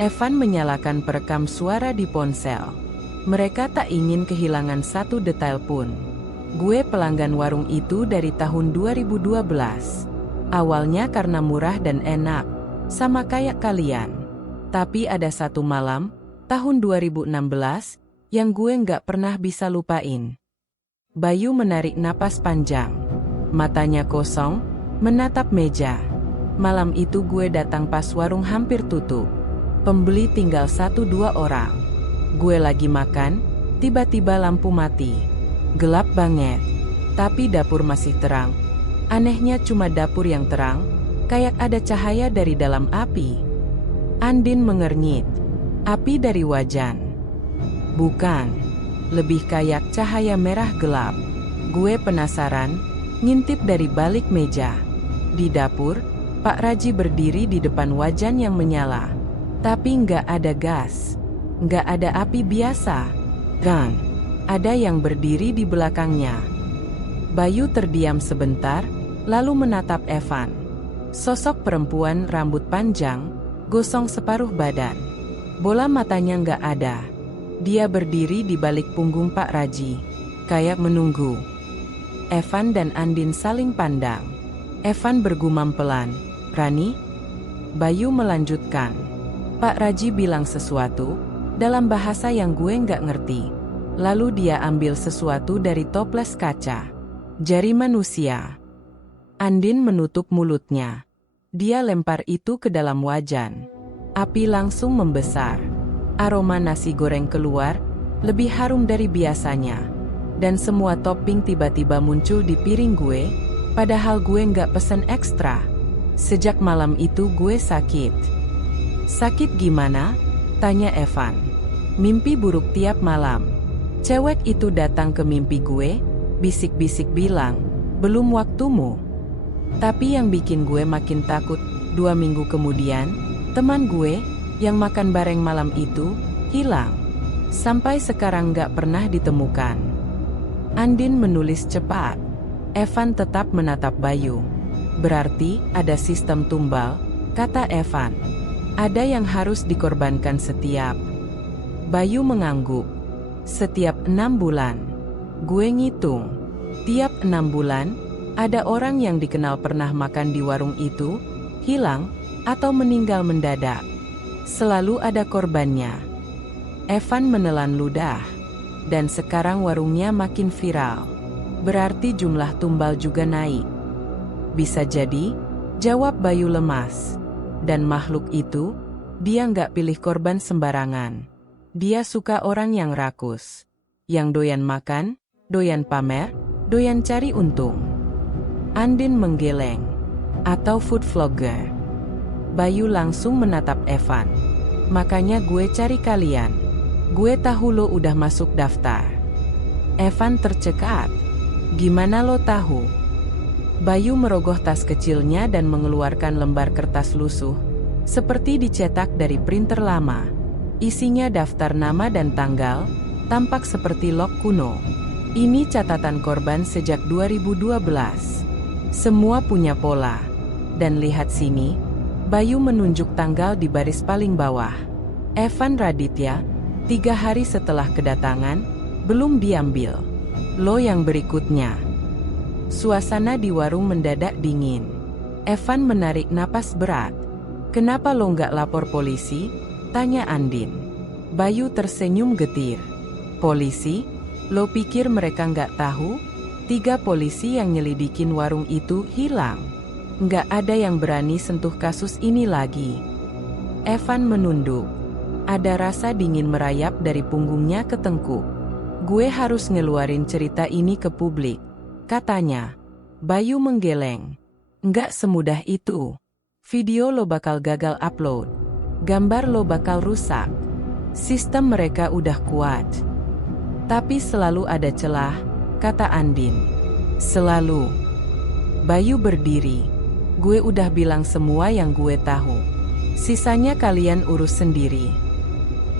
Evan menyalakan perekam suara di ponsel. Mereka tak ingin kehilangan satu detail pun. Gue pelanggan warung itu dari tahun 2012. Awalnya karena murah dan enak, sama kayak kalian. Tapi ada satu malam, tahun 2016, yang gue nggak pernah bisa lupain. Bayu menarik napas panjang. Matanya kosong, menatap meja. Malam itu gue datang pas warung hampir tutup. Pembeli tinggal 1-2 orang. Gue lagi makan, tiba-tiba lampu mati. Gelap banget. Tapi dapur masih terang. Anehnya cuma dapur yang terang, kayak ada cahaya dari dalam api. Andin mengernyit. Api dari wajan. Bukan. Lebih kayak cahaya merah gelap. Gue penasaran, ngintip dari balik meja. Di dapur, Pak Raji berdiri di depan wajan yang menyala. Tapi nggak ada gas. Nggak ada api biasa. Gan. Ada yang berdiri di belakangnya. Bayu terdiam sebentar, lalu menatap Evan. Sosok perempuan rambut panjang, gosong separuh badan. Bola matanya nggak ada. Dia berdiri di balik punggung Pak Raji, kayak menunggu. Evan dan Andin saling pandang. Evan bergumam pelan, "Rani?" Bayu melanjutkan. Pak Raji bilang sesuatu, dalam bahasa yang gue nggak ngerti. Lalu dia ambil sesuatu dari toples kaca. Jari manusia. Andin menutup mulutnya. Dia lempar itu ke dalam wajan. Api langsung membesar. Aroma nasi goreng keluar, lebih harum dari biasanya. Dan semua topping tiba-tiba muncul di piring gue, padahal gue nggak pesen ekstra. Sejak malam itu gue sakit. Sakit gimana? Tanya Evan. Mimpi buruk tiap malam. Cewek itu datang ke mimpi gue, bisik-bisik bilang, belum waktumu. Tapi yang bikin gue makin takut, 2 minggu kemudian, teman gue, yang makan bareng malam itu, hilang. Sampai sekarang nggak pernah ditemukan. Andin menulis cepat. Evan tetap menatap Bayu. Berarti ada sistem tumbal, kata Evan. Ada yang harus dikorbankan setiap. Bayu mengangguk. Setiap 6 bulan. Gue ngitung. Tiap 6 bulan, ada orang yang dikenal pernah makan di warung itu, hilang, atau meninggal mendadak. Selalu ada korbannya. Evan menelan ludah. Dan sekarang warungnya makin viral. Berarti jumlah tumbal juga naik. Bisa jadi, jawab Bayu lemas. Dan makhluk itu, dia nggak pilih korban sembarangan. Dia suka orang yang rakus. Yang doyan makan, doyan pamer, doyan cari untung. Andin menggeleng. Atau food vlogger. Bayu langsung menatap Evan. Makanya gue cari kalian. Gue tahu lo udah masuk daftar. Evan tercekat. Gimana lo tahu? Bayu merogoh tas kecilnya dan mengeluarkan lembar kertas lusuh. Seperti dicetak dari printer lama. Isinya daftar nama dan tanggal, tampak seperti log kuno. Ini catatan korban sejak 2012. Semua punya pola. Dan lihat sini, Bayu menunjuk tanggal di baris paling bawah. Evan Raditya, 3 hari setelah kedatangan, belum diambil. Lo yang berikutnya. Suasana di warung mendadak dingin. Evan menarik napas berat. Kenapa lo nggak lapor polisi? Tanya Andin. Bayu tersenyum getir. Polisi? Lo pikir mereka nggak tahu? 3 polisi yang nyelidikin warung itu hilang. Nggak ada yang berani sentuh kasus ini lagi. Evan menunduk. Ada rasa dingin merayap dari punggungnya ke tengkuk. Gue harus ngeluarin cerita ini ke publik, katanya. Bayu menggeleng. Nggak semudah itu. Video lo bakal gagal upload. Gambar lo bakal rusak. Sistem mereka udah kuat. Tapi selalu ada celah, kata Andin. Selalu. Bayu berdiri. Gue udah bilang semua yang gue tahu. Sisanya kalian urus sendiri.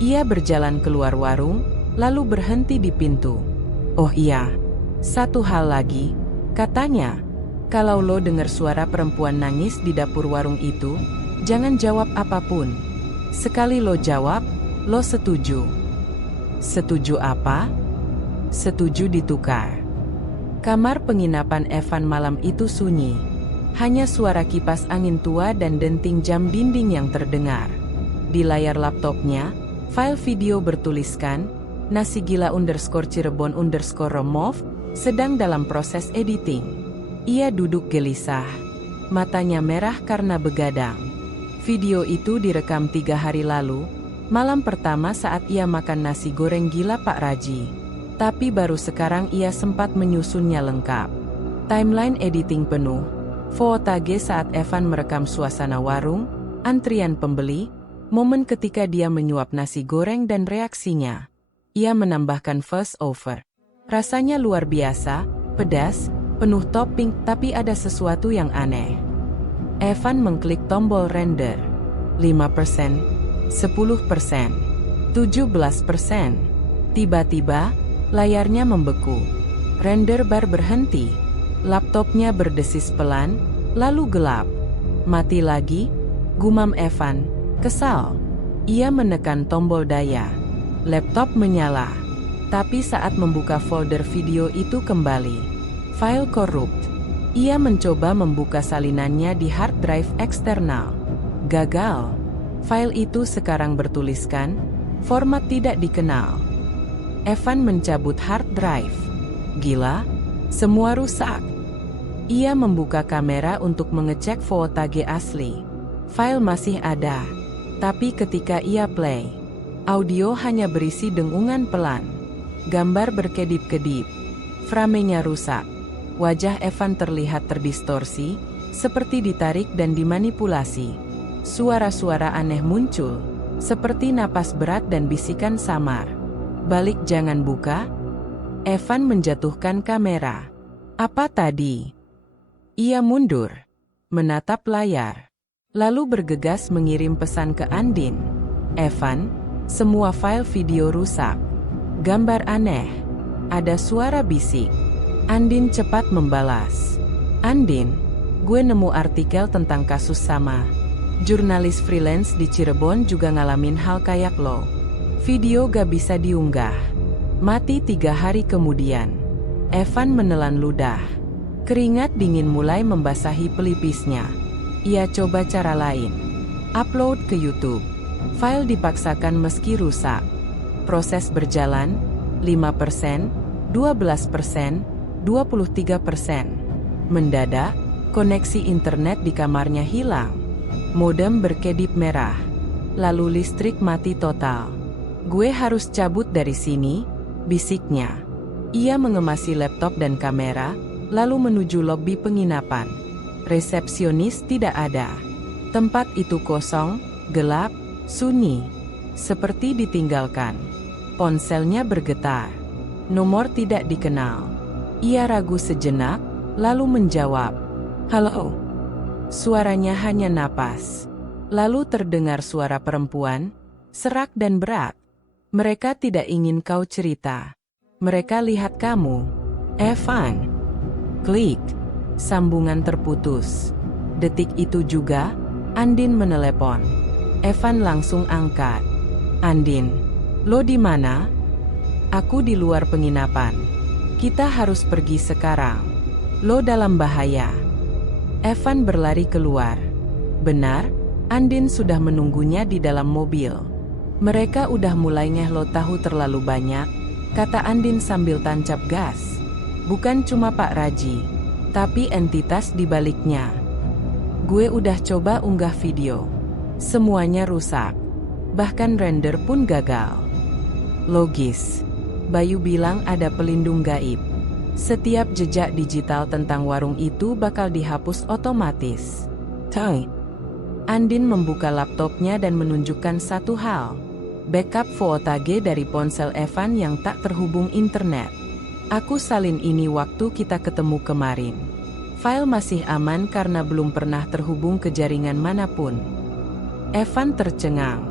Ia berjalan keluar warung, lalu berhenti di pintu. Oh iya, satu hal lagi, katanya. Kalau lo dengar suara perempuan nangis di dapur warung itu, jangan jawab apapun. Sekali lo jawab, lo setuju. Setuju apa? Setuju ditukar. Kamar penginapan Evan malam itu sunyi. Hanya suara kipas angin tua dan denting jam dinding yang terdengar. Di layar laptopnya, file video bertuliskan, Nasi Gila _Cirebon_remove, sedang dalam proses editing. Ia duduk gelisah. Matanya merah karena begadang. Video itu direkam 3 hari lalu, malam pertama saat ia makan nasi goreng gila Pak Raji. Tapi baru sekarang ia sempat menyusunnya lengkap. Timeline editing penuh. Footage saat Evan merekam suasana warung, antrian pembeli, momen ketika dia menyuap nasi goreng dan reaksinya. Ia menambahkan voice over. Rasanya luar biasa, pedas, penuh topping, tapi ada sesuatu yang aneh. Evan mengklik tombol render. 5%, 10%, 17%. Tiba-tiba, layarnya membeku. Render bar berhenti. Laptopnya berdesis pelan, lalu gelap. Mati lagi, gumam Evan, kesal. Ia menekan tombol daya. Laptop menyala. Tapi saat membuka folder video itu kembali. File corrupt. Ia mencoba membuka salinannya di hard drive eksternal. Gagal. File itu sekarang bertuliskan, format tidak dikenal. Evan mencabut hard drive. Gila, semua rusak. Ia membuka kamera untuk mengecek footage asli. File masih ada. Tapi ketika ia play, audio hanya berisi dengungan pelan. Gambar berkedip-kedip. Framenya rusak. Wajah Evan terlihat terdistorsi, seperti ditarik dan dimanipulasi. Suara-suara aneh muncul, seperti napas berat dan bisikan samar. Balik, jangan buka. Evan menjatuhkan kamera. Apa tadi? Ia mundur, menatap layar, lalu bergegas mengirim pesan ke Andin. Evan, semua file video rusak. Gambar aneh. Ada suara bisik. Andin cepat membalas. Andin, gue nemu artikel tentang kasus sama. Jurnalis freelance di Cirebon juga ngalamin hal kayak lo. Video gak bisa diunggah. Mati 3 hari kemudian. Evan menelan ludah. Keringat dingin mulai membasahi pelipisnya. Ia coba cara lain. Upload ke YouTube. File dipaksakan meski rusak. Proses berjalan, 5%, 12%, 23%. Mendadak, koneksi internet di kamarnya hilang. Modem berkedip merah. Lalu listrik mati total. "Gue harus cabut dari sini," bisiknya. Ia mengemasi laptop dan kamera, lalu menuju lobi penginapan. Resepsionis tidak ada. Tempat itu kosong, gelap, sunyi. Seperti ditinggalkan. Ponselnya bergetar. Nomor tidak dikenal. Ia ragu sejenak, lalu menjawab, "Halo." Suaranya hanya napas. Lalu terdengar suara perempuan, serak dan berat. "Mereka tidak ingin kau cerita. Mereka lihat kamu, Evan." Klik. Sambungan terputus. Detik itu juga, Andin menelepon. Evan langsung angkat. "Andin, lo di mana?" "Aku di luar penginapan. Kita harus pergi sekarang. Lo dalam bahaya." Evan berlari keluar. Benar, Andin sudah menunggunya di dalam mobil. "Mereka udah mulai ngehlo tahu terlalu banyak," kata Andin sambil tancap gas. "Bukan cuma Pak Raji, tapi entitas di baliknya. Gue udah coba unggah video. Semuanya rusak. Bahkan render pun gagal." "Logis." Bayu bilang ada pelindung gaib. Setiap jejak digital tentang warung itu bakal dihapus otomatis. "Teng." Andin membuka laptopnya dan menunjukkan satu hal. Backup footage dari ponsel Evan yang tak terhubung internet. "Aku salin ini waktu kita ketemu kemarin. File masih aman karena belum pernah terhubung ke jaringan manapun." Evan tercengang.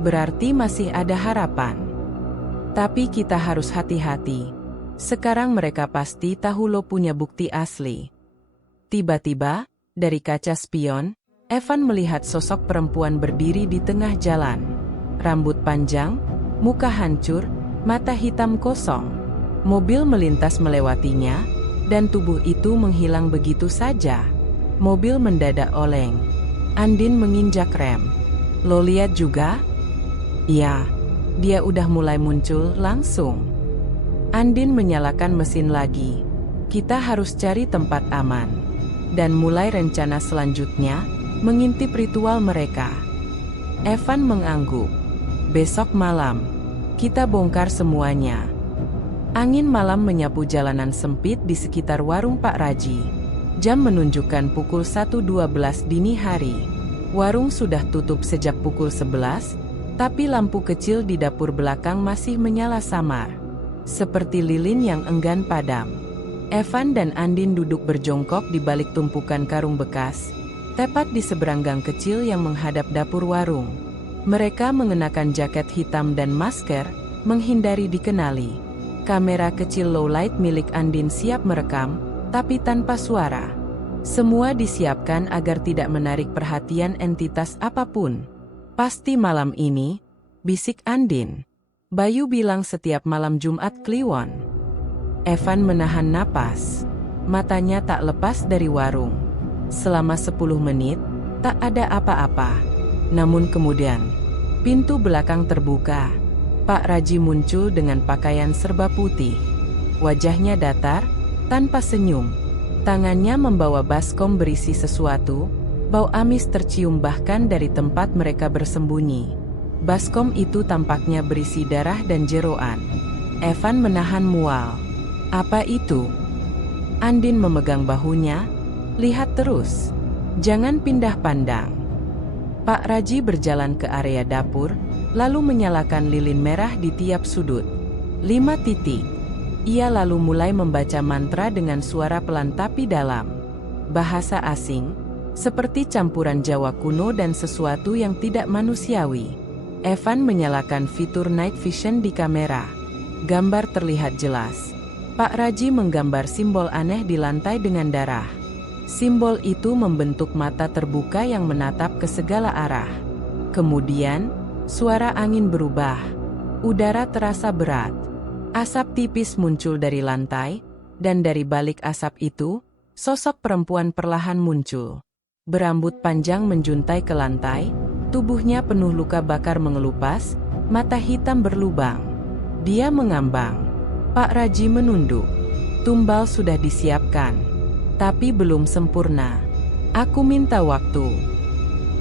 "Berarti masih ada harapan. Tapi kita harus hati-hati. Sekarang mereka pasti tahu lo punya bukti asli." Tiba-tiba, dari kaca spion, Evan melihat sosok perempuan berdiri di tengah jalan. Rambut panjang, muka hancur, mata hitam kosong. Mobil melintas melewatinya, dan tubuh itu menghilang begitu saja. Mobil mendadak oleng. Andin menginjak rem. "Lo lihat juga?" "Iya, dia udah mulai muncul langsung." Andin menyalakan mesin lagi. "Kita harus cari tempat aman." Dan mulai rencana selanjutnya, mengintip ritual mereka. Evan mengangguk. "Besok malam, kita bongkar semuanya." Angin malam menyapu jalanan sempit di sekitar warung Pak Raji. Jam menunjukkan pukul 1.12 dini hari. Warung sudah tutup sejak pukul 11, tapi lampu kecil di dapur belakang masih menyala samar. Seperti lilin yang enggan padam. Evan dan Andin duduk berjongkok di balik tumpukan karung bekas, tepat di seberang gang kecil yang menghadap dapur warung. Mereka mengenakan jaket hitam dan masker, menghindari dikenali. Kamera kecil low light milik Andin siap merekam, tapi tanpa suara. Semua disiapkan agar tidak menarik perhatian entitas apapun. "Pasti malam ini," bisik Andin. Bayu bilang setiap malam Jumat Kliwon. Evan menahan napas. Matanya tak lepas dari warung. Selama 10 menit, tak ada apa-apa. Namun kemudian, pintu belakang terbuka. Pak Raji muncul dengan pakaian serba putih. Wajahnya datar, tanpa senyum. Tangannya membawa baskom berisi sesuatu. Bau amis tercium bahkan dari tempat mereka bersembunyi. Baskom itu tampaknya berisi darah dan jeroan. Evan menahan mual. "Apa itu?" Andin memegang bahunya. "Lihat terus. Jangan pindah pandang." Pak Raji berjalan ke area dapur, lalu menyalakan lilin merah di tiap sudut. 5 titik. Ia lalu mulai membaca mantra dengan suara pelan tapi dalam. Bahasa asing, seperti campuran Jawa kuno dan sesuatu yang tidak manusiawi. Evan menyalakan fitur night vision di kamera. Gambar terlihat jelas. Pak Raji menggambar simbol aneh di lantai dengan darah. Simbol itu membentuk mata terbuka yang menatap ke segala arah. Kemudian, suara angin berubah. Udara terasa berat. Asap tipis muncul dari lantai, dan dari balik asap itu, sosok perempuan perlahan muncul. Berambut panjang menjuntai ke lantai, tubuhnya penuh luka bakar mengelupas, mata hitam berlubang. Dia mengambang. Pak Raji menunduk. Tumbal sudah disiapkan, tapi belum sempurna. Aku minta waktu.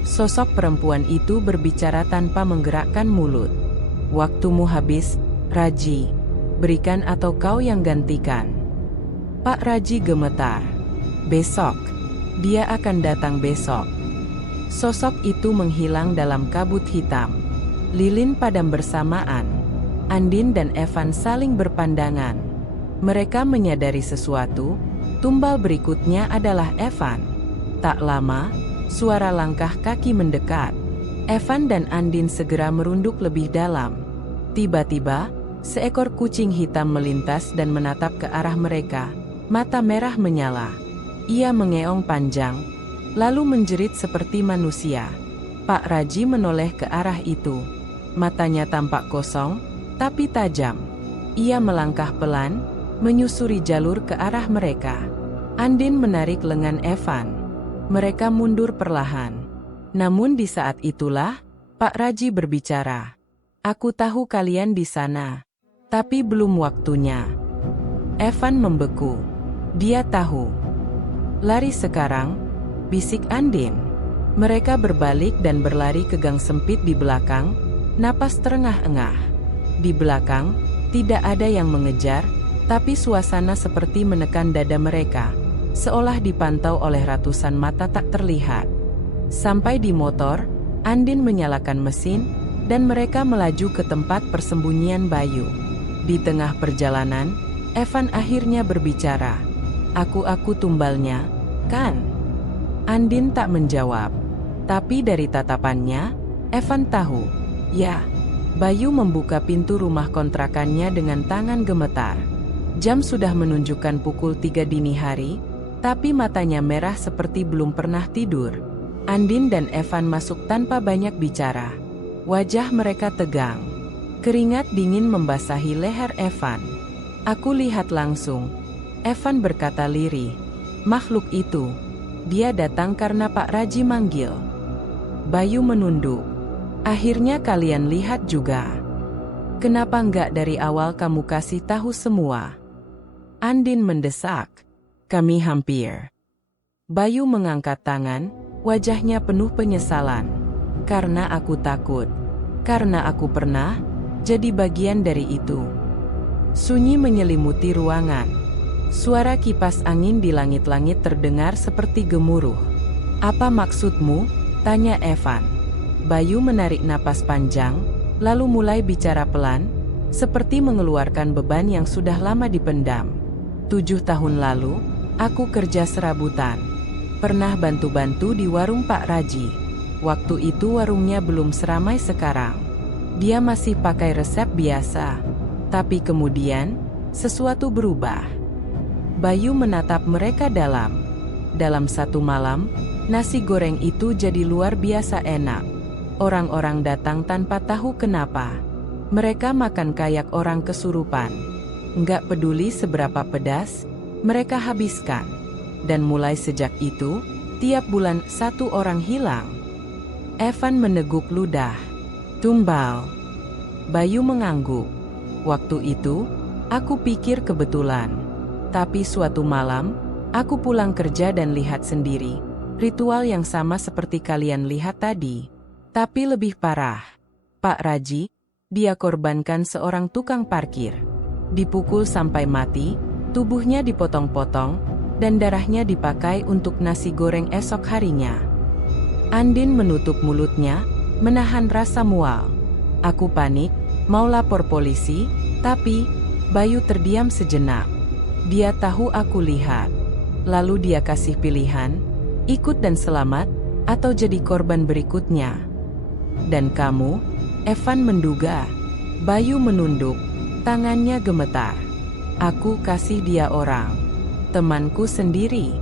Sosok perempuan itu berbicara tanpa menggerakkan mulut. Waktumu habis, Raji. Berikan atau kau yang gantikan. Pak Raji gemetar. Besok. Dia akan datang besok. Sosok itu menghilang dalam kabut hitam. Lilin padam bersamaan. Andin dan Evan saling berpandangan. Mereka menyadari sesuatu. Tumbal berikutnya adalah Evan. Tak lama, suara langkah kaki mendekat. Evan dan Andin segera merunduk lebih dalam. Tiba-tiba, seekor kucing hitam melintas dan menatap ke arah mereka. Mata merah menyala. Ia mengeong panjang, lalu menjerit seperti manusia. Pak Raji menoleh ke arah itu. Matanya tampak kosong, tapi tajam. Ia melangkah pelan, menyusuri jalur ke arah mereka. Andin menarik lengan Evan. Mereka mundur perlahan. Namun di saat itulah, Pak Raji berbicara. Aku tahu kalian di sana, tapi belum waktunya. Evan membeku. Dia tahu. Lari sekarang, bisik Andin. Mereka berbalik dan berlari ke gang sempit di belakang, napas terengah-engah. Di belakang, tidak ada yang mengejar, tapi suasana seperti menekan dada mereka, seolah dipantau oleh ratusan mata tak terlihat. Sampai di motor, Andin menyalakan mesin, dan mereka melaju ke tempat persembunyian Bayu. Di tengah perjalanan, Evan akhirnya berbicara. Aku tumbalnya, kan? Andin tak menjawab. Tapi dari tatapannya, Evan tahu. Ya. Bayu membuka pintu rumah kontrakannya dengan tangan gemetar. Jam sudah menunjukkan pukul 3 dini hari, tapi matanya merah seperti belum pernah tidur. Andin dan Evan masuk tanpa banyak bicara. Wajah mereka tegang. Keringat dingin membasahi leher Evan. Aku lihat langsung. Evan berkata lirih. Makhluk itu. Dia datang karena Pak Raji manggil. Bayu menunduk. Akhirnya kalian lihat juga. Kenapa enggak dari awal kamu kasih tahu semua? Andin mendesak. Kami hampir. Bayu mengangkat tangan, wajahnya penuh penyesalan. Karena aku takut. Karena aku pernah jadi bagian dari itu. Sunyi menyelimuti ruangan. Suara kipas angin di langit-langit terdengar seperti gemuruh. Apa maksudmu? Tanya Evan. Bayu menarik napas panjang, lalu mulai bicara pelan, seperti mengeluarkan beban yang sudah lama dipendam. 7 tahun lalu, aku kerja serabutan. Pernah bantu-bantu di warung Pak Raji. Waktu itu warungnya belum seramai sekarang. Dia masih pakai resep biasa. Tapi kemudian, sesuatu berubah. Bayu menatap mereka dalam. Dalam satu malam, nasi goreng itu jadi luar biasa enak. Orang-orang datang tanpa tahu kenapa. Mereka makan kayak orang kesurupan. Nggak peduli seberapa pedas, mereka habiskan. Dan mulai sejak itu, tiap bulan 1 orang hilang. Evan meneguk ludah. Tumbal. Bayu mengangguk. Waktu itu, aku pikir kebetulan. Tapi suatu malam, aku pulang kerja dan lihat sendiri. Ritual yang sama seperti kalian lihat tadi. Tapi lebih parah. Pak Raji, dia korbankan seorang tukang parkir. Dipukul sampai mati, tubuhnya dipotong-potong, dan darahnya dipakai untuk nasi goreng esok harinya. Andin menutup mulutnya, menahan rasa mual. Aku panik, mau lapor polisi, tapi Bayu terdiam sejenak. Dia tahu aku lihat. Lalu dia kasih pilihan, ikut dan selamat, atau jadi korban berikutnya. Dan kamu? Evan menduga. Bayu menunduk, tangannya gemetar. Aku kasih dia orang. Temanku sendiri.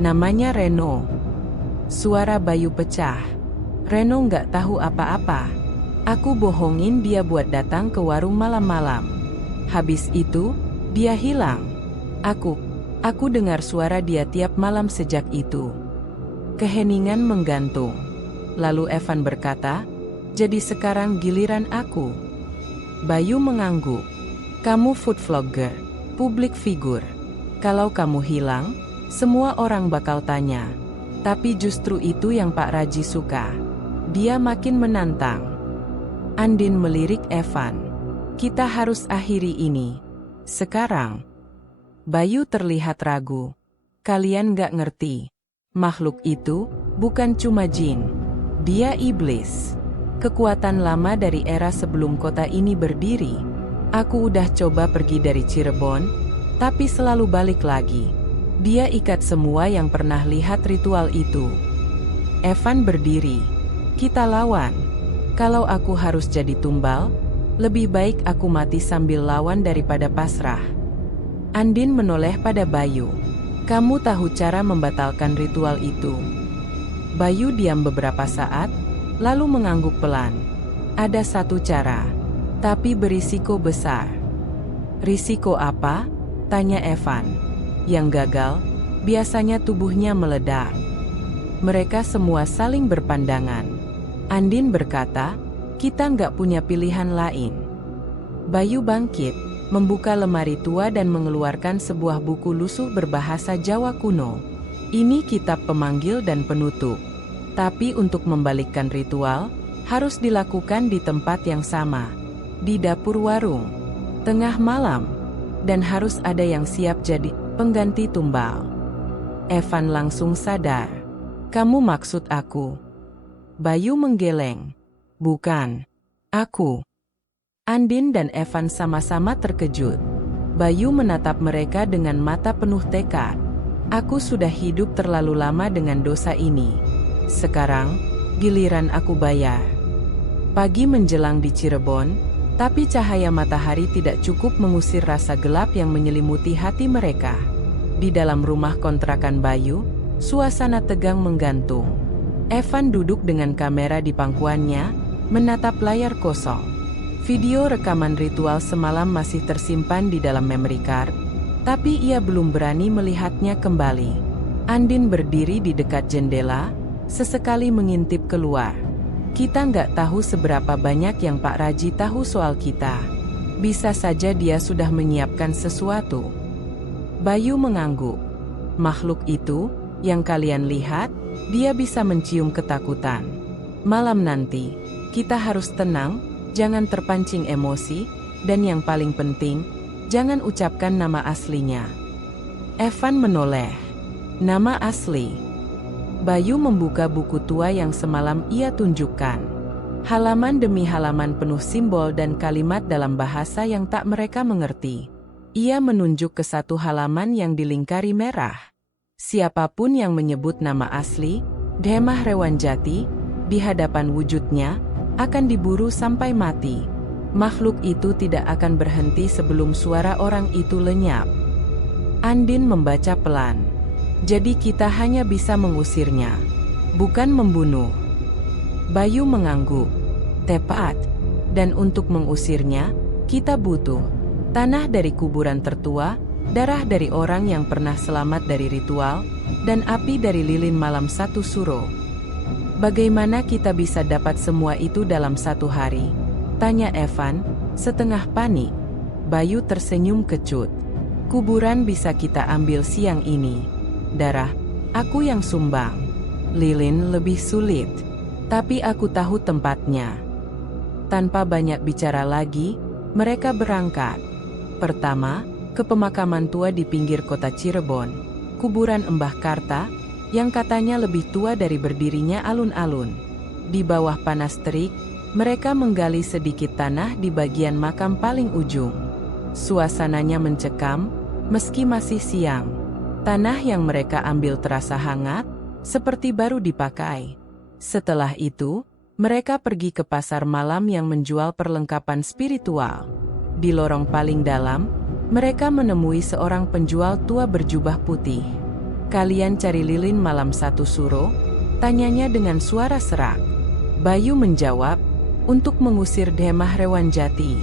Namanya Reno. Suara Bayu pecah. Reno nggak tahu apa-apa. Aku bohongin dia buat datang ke warung malam-malam. Habis itu, dia hilang. Aku dengar suara dia tiap malam sejak itu. Keheningan menggantung. Lalu Evan berkata, jadi sekarang giliran aku. Bayu mengangguk. Kamu food vlogger, publik figur. Kalau kamu hilang, semua orang bakal tanya. Tapi justru itu yang Pak Raji suka. Dia makin menantang. Andin melirik Evan. Kita harus akhiri ini. Sekarang. Bayu terlihat ragu. Kalian gak ngerti. Makhluk itu bukan cuma jin. Dia iblis. Kekuatan lama dari era sebelum kota ini berdiri. Aku udah coba pergi dari Cirebon, tapi selalu balik lagi. Dia ikat semua yang pernah lihat ritual itu. Evan berdiri. Kita lawan. Kalau aku harus jadi tumbal, lebih baik aku mati sambil lawan daripada pasrah. Andin menoleh pada Bayu. Kamu tahu cara membatalkan ritual itu? Bayu diam beberapa saat, lalu mengangguk pelan. Ada satu cara. Tapi berisiko besar. Risiko apa? Tanya Evan. Yang gagal, biasanya tubuhnya meledak. Mereka semua saling berpandangan. Andin berkata, kita nggak punya pilihan lain. Bayu bangkit, membuka lemari tua dan mengeluarkan sebuah buku lusuh berbahasa Jawa kuno. Ini kitab pemanggil dan penutup. Tapi untuk membalikkan ritual, harus dilakukan di tempat yang sama. Di dapur warung, tengah malam, dan harus ada yang siap jadi pengganti tumbal. Evan langsung sadar. Kamu maksud aku? Bayu menggeleng. Bukan. Aku. Andin dan Evan sama-sama terkejut. Bayu menatap mereka dengan mata penuh tekad. Aku sudah hidup terlalu lama dengan dosa ini. Sekarang, giliran aku bayar. Pagi menjelang di Cirebon, tapi cahaya matahari tidak cukup mengusir rasa gelap yang menyelimuti hati mereka. Di dalam rumah kontrakan Bayu, suasana tegang menggantung. Evan duduk dengan kamera di pangkuannya, menatap layar kosong. Video rekaman ritual semalam masih tersimpan di dalam memory card, tapi ia belum berani melihatnya kembali. Andin berdiri di dekat jendela, sesekali mengintip keluar. Kita nggak tahu seberapa banyak yang Pak Raji tahu soal kita. Bisa saja dia sudah menyiapkan sesuatu. Bayu mengangguk. Makhluk itu, yang kalian lihat, dia bisa mencium ketakutan. Malam nanti, kita harus tenang, jangan terpancing emosi, dan yang paling penting, jangan ucapkan nama aslinya. Evan menoleh. Nama asli. Bayu membuka buku tua yang semalam ia tunjukkan. Halaman demi halaman penuh simbol dan kalimat dalam bahasa yang tak mereka mengerti. Ia menunjuk ke satu halaman yang dilingkari merah. Siapapun yang menyebut nama asli, Dhemah Rewanjati, di hadapan wujudnya, akan diburu sampai mati. Makhluk itu tidak akan berhenti sebelum suara orang itu lenyap. Andin membaca pelan. Jadi kita hanya bisa mengusirnya, bukan membunuh. Bayu mengangguk. Tepat. Dan untuk mengusirnya, kita butuh tanah dari kuburan tertua, darah dari orang yang pernah selamat dari ritual, dan api dari lilin malam satu suro. Bagaimana kita bisa dapat semua itu dalam satu hari? Tanya Evan, setengah panik. Bayu tersenyum kecut. Kuburan bisa kita ambil siang ini. Darah, aku yang sumbang. Lilin lebih sulit. Tapi aku tahu tempatnya. Tanpa banyak bicara lagi, mereka berangkat. Pertama, ke pemakaman tua di pinggir kota Cirebon. Kuburan Embah Karta, yang katanya lebih tua dari berdirinya alun-alun. Di bawah panas terik, mereka menggali sedikit tanah di bagian makam paling ujung. Suasananya mencekam, meski masih siang. Tanah yang mereka ambil terasa hangat, seperti baru dipakai. Setelah itu, mereka pergi ke pasar malam yang menjual perlengkapan spiritual. Di lorong paling dalam, mereka menemui seorang penjual tua berjubah putih. Kalian cari lilin malam satu suro? Tanyanya dengan suara serak. Bayu menjawab, untuk mengusir Dhemah Rewanjati.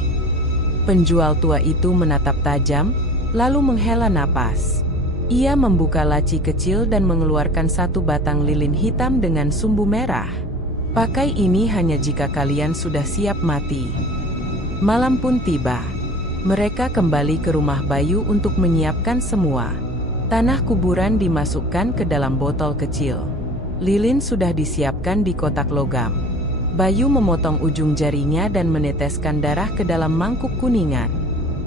Penjual tua itu menatap tajam, lalu menghela napas. Ia membuka laci kecil dan mengeluarkan satu batang lilin hitam dengan sumbu merah. Pakai ini hanya jika kalian sudah siap mati. Malam pun tiba. Mereka kembali ke rumah Bayu untuk menyiapkan semua. Tanah kuburan dimasukkan ke dalam botol kecil. Lilin sudah disiapkan di kotak logam. Bayu memotong ujung jarinya dan meneteskan darah ke dalam mangkuk kuningan.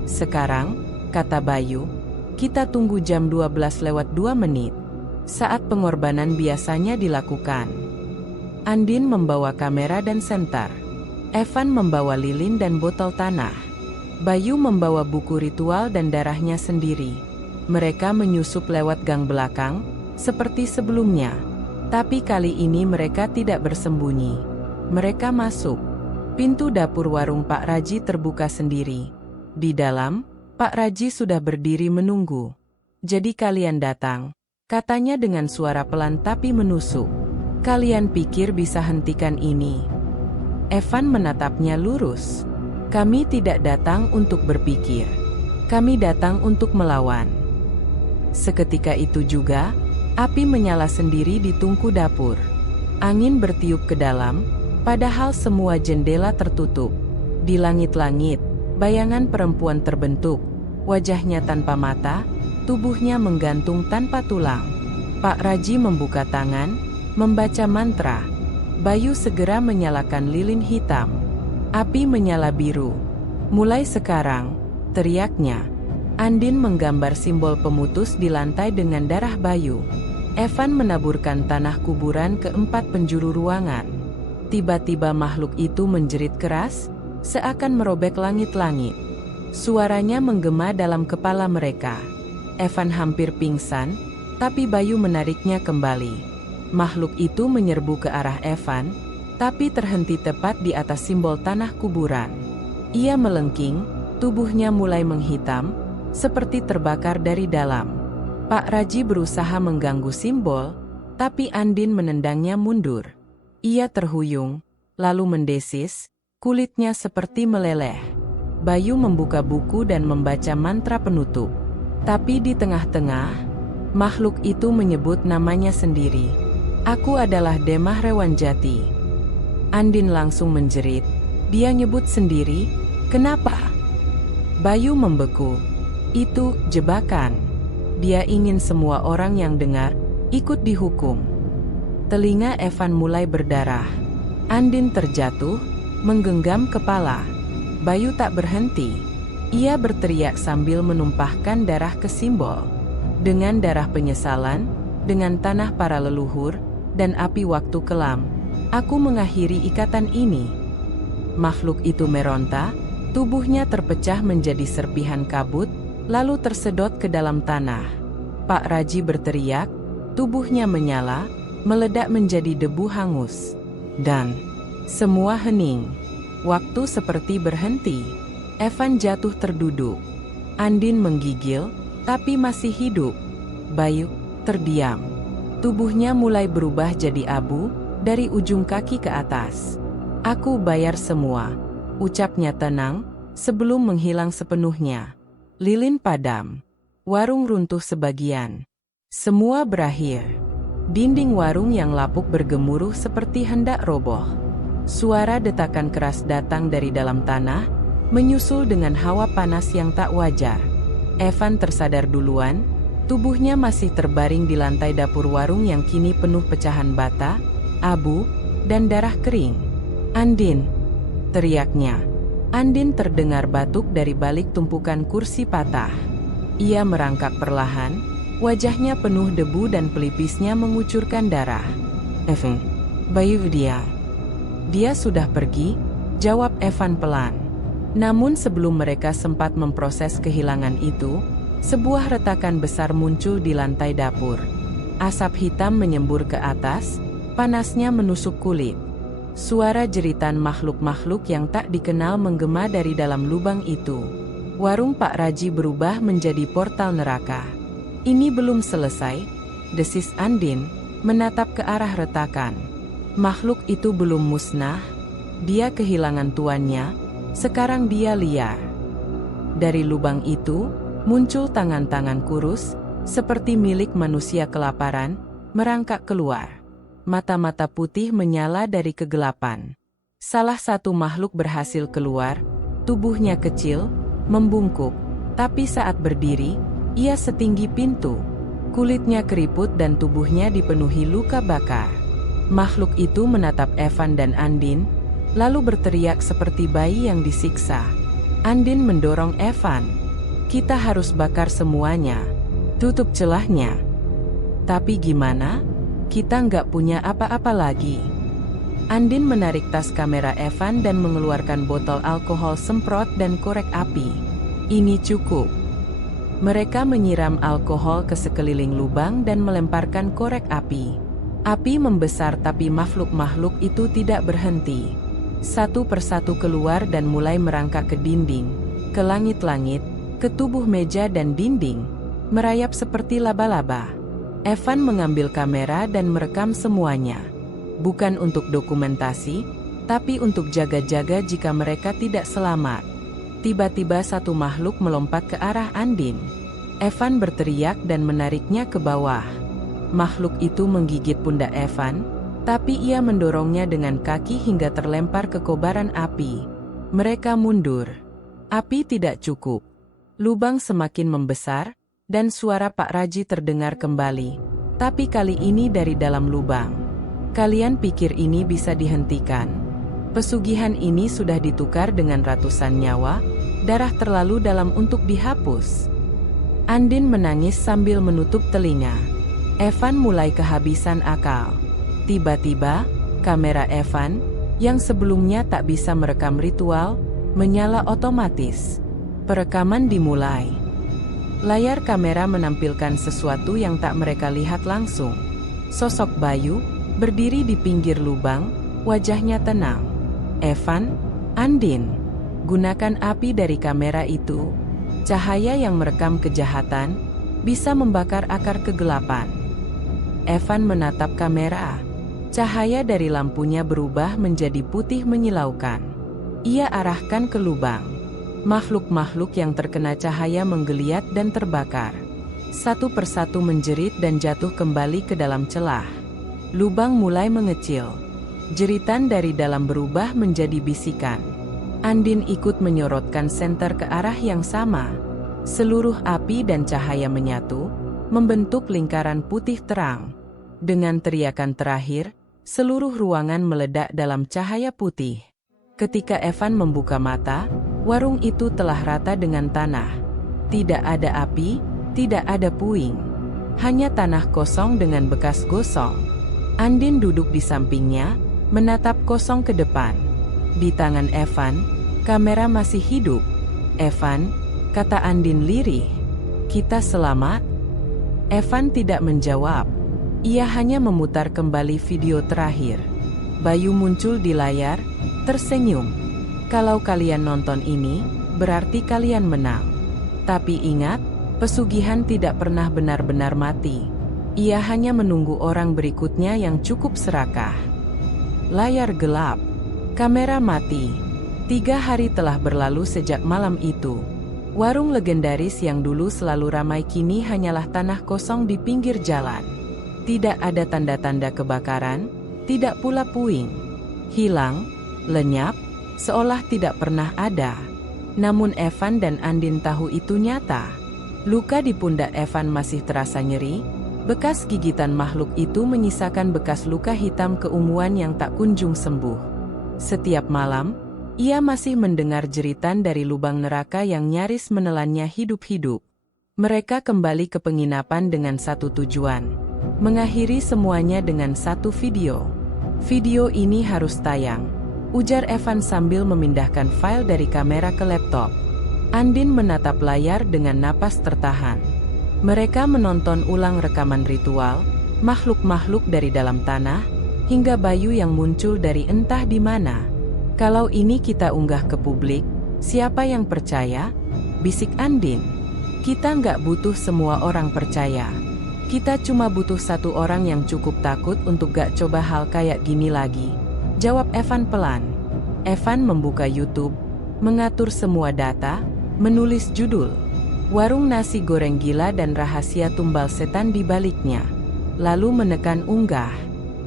Sekarang, kata Bayu, kita tunggu jam 12:02 saat pengorbanan biasanya dilakukan. Andin membawa kamera dan senter. Evan membawa lilin dan botol tanah. Bayu membawa buku ritual dan darahnya sendiri. Mereka menyusup lewat gang belakang, seperti sebelumnya. Tapi kali ini mereka tidak bersembunyi. Mereka masuk. Pintu dapur warung Pak Raji terbuka sendiri. Di dalam, Pak Raji sudah berdiri menunggu. Jadi kalian datang, katanya dengan suara pelan tapi menusuk. Kalian pikir bisa hentikan ini? Evan menatapnya lurus. Kami tidak datang untuk berpikir. Kami datang untuk melawan. Seketika itu juga, api menyala sendiri di tungku dapur. Angin bertiup ke dalam, padahal semua jendela tertutup. Di langit-langit, bayangan perempuan terbentuk. Wajahnya tanpa mata, tubuhnya menggantung tanpa tulang. Pak Raji membuka tangan, membaca mantra. Bayu segera menyalakan lilin hitam. Api menyala biru. Mulai sekarang, teriaknya. Andin menggambar simbol pemutus di lantai dengan darah Bayu. Evan menaburkan tanah kuburan ke 4 penjuru ruangan. Tiba-tiba makhluk itu menjerit keras, seakan merobek langit-langit. Suaranya menggema dalam kepala mereka. Evan hampir pingsan, tapi Bayu menariknya kembali. Makhluk itu menyerbu ke arah Evan, tapi terhenti tepat di atas simbol tanah kuburan. Ia melengking, tubuhnya mulai menghitam, seperti terbakar dari dalam. Pak Raji berusaha mengganggu simbol, tapi Andin menendangnya mundur. Ia terhuyung, lalu mendesis, kulitnya seperti meleleh. Bayu membuka buku dan membaca mantra penutup. Tapi di tengah-tengah, makhluk itu menyebut namanya sendiri. Aku adalah Demah Rewanjati. Andin langsung menjerit. Dia nyebut sendiri, kenapa? Bayu membeku. Itu jebakan. Dia ingin semua orang yang dengar, ikut dihukum. Telinga Evan mulai berdarah. Andin terjatuh, menggenggam kepala. Bayu tak berhenti. Ia berteriak sambil menumpahkan darah ke simbol. Dengan darah penyesalan, dengan tanah para leluhur, dan api waktu kelam, aku mengakhiri ikatan ini. Makhluk itu meronta, tubuhnya terpecah menjadi serpihan kabut, lalu tersedot ke dalam tanah. Pak Raji berteriak, tubuhnya menyala, meledak menjadi debu hangus. Dan semua hening. Waktu seperti berhenti. Evan jatuh terduduk. Andin menggigil, tapi masih hidup. Bayu terdiam. Tubuhnya mulai berubah jadi abu, dari ujung kaki ke atas. Aku bayar semua, ucapnya tenang, sebelum menghilang sepenuhnya. Lilin padam. Warung runtuh sebagian. Semua berakhir. Dinding warung yang lapuk bergemuruh seperti hendak roboh. Suara detakan keras datang dari dalam tanah, menyusul dengan hawa panas yang tak wajar. Evan tersadar duluan. Tubuhnya masih terbaring di lantai dapur warung yang kini penuh pecahan bata, abu, dan darah kering. Andin, teriaknya. Andin terdengar batuk dari balik tumpukan kursi patah. Ia merangkak perlahan, wajahnya penuh debu dan pelipisnya mengucurkan darah. Evan, Bayu dia. Dia sudah pergi, jawab Evan pelan. Namun sebelum mereka sempat memproses kehilangan itu, sebuah retakan besar muncul di lantai dapur. Asap hitam menyembur ke atas, panasnya menusuk kulit. Suara jeritan makhluk-makhluk yang tak dikenal menggema dari dalam lubang itu. Warung Pak Raji berubah menjadi portal neraka. Ini belum selesai, desis Andin, menatap ke arah retakan. Makhluk itu belum musnah, dia kehilangan tuannya, sekarang dia liar. Dari lubang itu, muncul tangan-tangan kurus, seperti milik manusia kelaparan, merangkak keluar. Mata-mata putih menyala dari kegelapan. Salah satu makhluk berhasil keluar, Tubuhnya kecil, membungkuk, tapi saat berdiri, ia setinggi pintu. Kulitnya keriput dan tubuhnya dipenuhi luka bakar. Makhluk itu menatap Evan dan Andin, lalu berteriak seperti bayi yang disiksa. Andin mendorong Evan. Kita harus bakar semuanya. Tutup celahnya. Tapi gimana? Kita nggak punya apa-apa lagi. Andin menarik tas kamera Evan dan mengeluarkan botol alkohol semprot dan korek api. Ini cukup. Mereka menyiram alkohol ke sekeliling lubang dan melemparkan korek api. Api membesar tapi makhluk-makhluk itu tidak berhenti. Satu persatu keluar dan mulai merangkak ke dinding, ke langit-langit, ke tubuh meja dan dinding, merayap seperti laba-laba. Evan mengambil kamera dan merekam semuanya. Bukan untuk dokumentasi, tapi untuk jaga-jaga jika mereka tidak selamat. Tiba-tiba satu makhluk melompat ke arah Andin. Evan berteriak dan menariknya ke bawah. Makhluk itu menggigit pundak Evan, tapi ia mendorongnya dengan kaki hingga terlempar ke kobaran api. Mereka mundur. Api tidak cukup. Lubang semakin membesar, dan suara Pak Raji terdengar kembali. Tapi kali ini dari dalam lubang. Kalian pikir ini bisa dihentikan? Pesugihan ini sudah ditukar dengan ratusan nyawa, darah terlalu dalam untuk dihapus. Andin menangis sambil menutup telinga. Evan mulai kehabisan akal. Tiba-tiba, kamera Evan, yang sebelumnya tak bisa merekam ritual, menyala otomatis. Perekaman dimulai. Layar kamera menampilkan sesuatu yang tak mereka lihat langsung. Sosok Bayu, berdiri di pinggir lubang, wajahnya tenang. Evan, Andin, gunakan api dari kamera itu. Cahaya yang merekam kejahatan, bisa membakar akar kegelapan. Evan menatap kamera. Cahaya dari lampunya berubah menjadi putih menyilaukan. Ia arahkan ke lubang. Makhluk-makhluk yang terkena cahaya menggeliat dan terbakar. Satu persatu menjerit dan jatuh kembali ke dalam celah. Lubang mulai mengecil. Jeritan dari dalam berubah menjadi bisikan. Andin ikut menyorotkan senter ke arah yang sama. Seluruh api dan cahaya menyatu, membentuk lingkaran putih terang. Dengan teriakan terakhir, seluruh ruangan meledak dalam cahaya putih. Ketika Evan membuka mata, warung itu telah rata dengan tanah. Tidak ada api, tidak ada puing. Hanya tanah kosong dengan bekas gosong. Andin duduk di sampingnya, menatap kosong ke depan. Di tangan Evan, kamera masih hidup. Evan, kata Andin lirih, kita selamat? Evan tidak menjawab. Ia hanya memutar kembali video terakhir. Bayu muncul di layar, tersenyum. Kalau kalian nonton ini, berarti kalian menang. Tapi ingat, pesugihan tidak pernah benar-benar mati. Ia hanya menunggu orang berikutnya yang cukup serakah. Layar gelap. Kamera mati. 3 hari telah berlalu sejak malam itu. Warung legendaris yang dulu selalu ramai kini hanyalah tanah kosong di pinggir jalan. Tidak ada tanda-tanda kebakaran, tidak pula puing. Hilang, lenyap, seolah tidak pernah ada. Namun Evan dan Andin tahu itu nyata. Luka di pundak Evan masih terasa nyeri. Bekas gigitan makhluk itu menyisakan bekas luka hitam keunguan yang tak kunjung sembuh. Setiap malam, ia masih mendengar jeritan dari lubang neraka yang nyaris menelannya hidup-hidup. Mereka kembali ke penginapan dengan satu tujuan. Mengakhiri semuanya dengan satu video. Video ini harus tayang, ujar Evan sambil memindahkan file dari kamera ke laptop. Andin menatap layar dengan napas tertahan. Mereka menonton ulang rekaman ritual, makhluk-makhluk dari dalam tanah, hingga Bayu yang muncul dari entah di mana. Kalau ini kita unggah ke publik, siapa yang percaya? Bisik Andin. Kita nggak butuh semua orang percaya. Kita cuma butuh satu orang yang cukup takut untuk gak coba hal kayak gini lagi. Jawab Evan pelan. Evan membuka YouTube, mengatur semua data, menulis judul. Warung nasi goreng gila dan rahasia tumbal setan di baliknya. Lalu menekan unggah.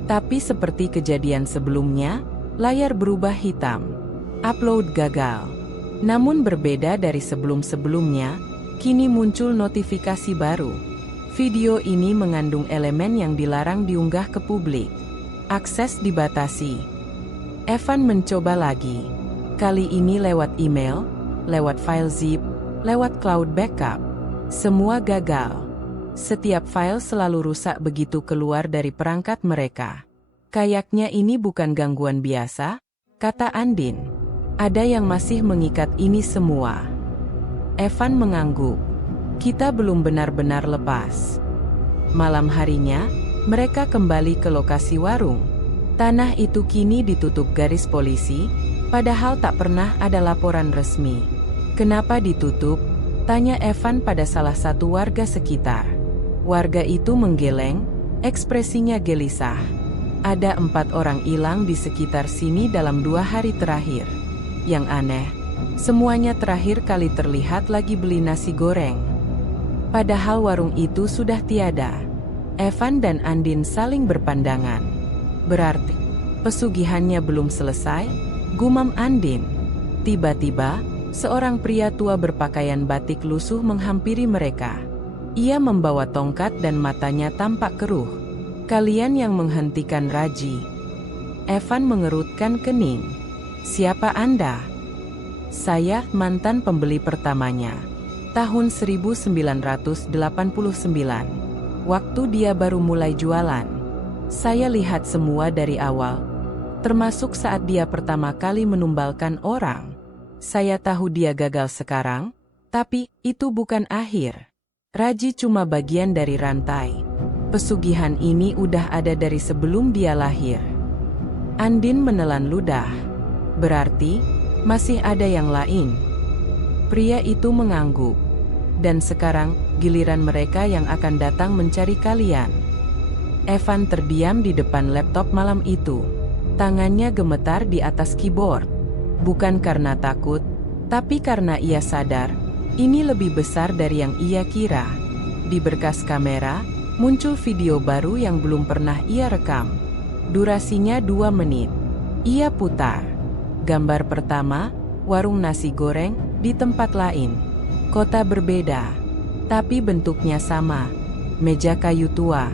Tapi seperti kejadian sebelumnya, layar berubah hitam. Upload gagal. Namun berbeda dari sebelum-sebelumnya, kini muncul notifikasi baru. Video ini mengandung elemen yang dilarang diunggah ke publik. Akses dibatasi. Evan mencoba lagi. Kali ini lewat email, lewat file zip, lewat cloud backup. Semua gagal. Setiap file selalu rusak begitu keluar dari perangkat mereka. Kayaknya ini bukan gangguan biasa, kata Andin. Ada yang masih mengikat ini semua. Evan mengangguk. Kita belum benar-benar lepas. Malam harinya, mereka kembali ke lokasi warung. Tanah itu kini ditutup garis polisi, padahal tak pernah ada laporan resmi. Kenapa ditutup? Tanya Evan pada salah satu warga sekitar. Warga itu menggeleng, ekspresinya gelisah. Ada 4 orang hilang di sekitar sini dalam 2 hari terakhir. Yang aneh, semuanya terakhir kali terlihat lagi beli nasi goreng. Padahal warung itu sudah tiada. Evan dan Andin saling berpandangan. Berarti, pesugihannya belum selesai, gumam Andin. Tiba-tiba, seorang pria tua berpakaian batik lusuh menghampiri mereka. Ia membawa tongkat dan matanya tampak keruh. Kalian yang menghentikan Raji. Evan mengerutkan kening. Siapa Anda? Saya mantan pembeli pertamanya. Tahun 1989. Waktu dia baru mulai jualan. Saya lihat semua dari awal. Termasuk saat dia pertama kali menumbalkan orang. Saya tahu dia gagal sekarang, tapi itu bukan akhir. Raji cuma bagian dari rantai. Pesugihan ini udah ada dari sebelum dia lahir. Andin menelan ludah. Berarti, masih ada yang lain. Pria itu mengangguk. Dan sekarang, giliran mereka yang akan datang mencari kalian. Evan terdiam di depan laptop malam itu. Tangannya gemetar di atas keyboard. Bukan karena takut, tapi karena ia sadar, ini lebih besar dari yang ia kira. Di berkas kamera, muncul video baru yang belum pernah ia rekam. Durasinya 2 menit. Ia putar. Gambar pertama, warung nasi goreng, di tempat lain. Kota berbeda, tapi bentuknya sama. Meja kayu tua,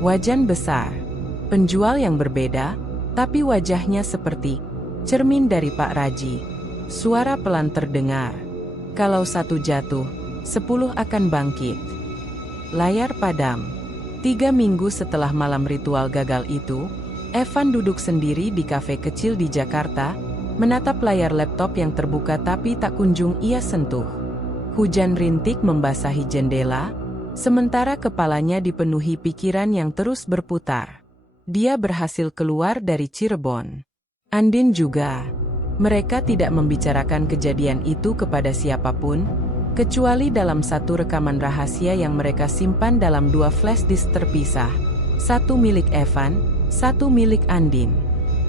wajan besar. Penjual yang berbeda, tapi wajahnya seperti cermin dari Pak Raji. Suara pelan terdengar. Kalau 1 jatuh, 10 akan bangkit. Layar padam. 3 minggu setelah malam ritual gagal itu, Evan duduk sendiri di kafe kecil di Jakarta, menatap layar laptop yang terbuka tapi tak kunjung ia sentuh. Hujan rintik membasahi jendela, sementara kepalanya dipenuhi pikiran yang terus berputar. Dia berhasil keluar dari Cirebon. Andin juga. Mereka tidak membicarakan kejadian itu kepada siapapun, kecuali dalam satu rekaman rahasia yang mereka simpan dalam 2 flash disk terpisah. 1 milik Evan, 1 milik Andin.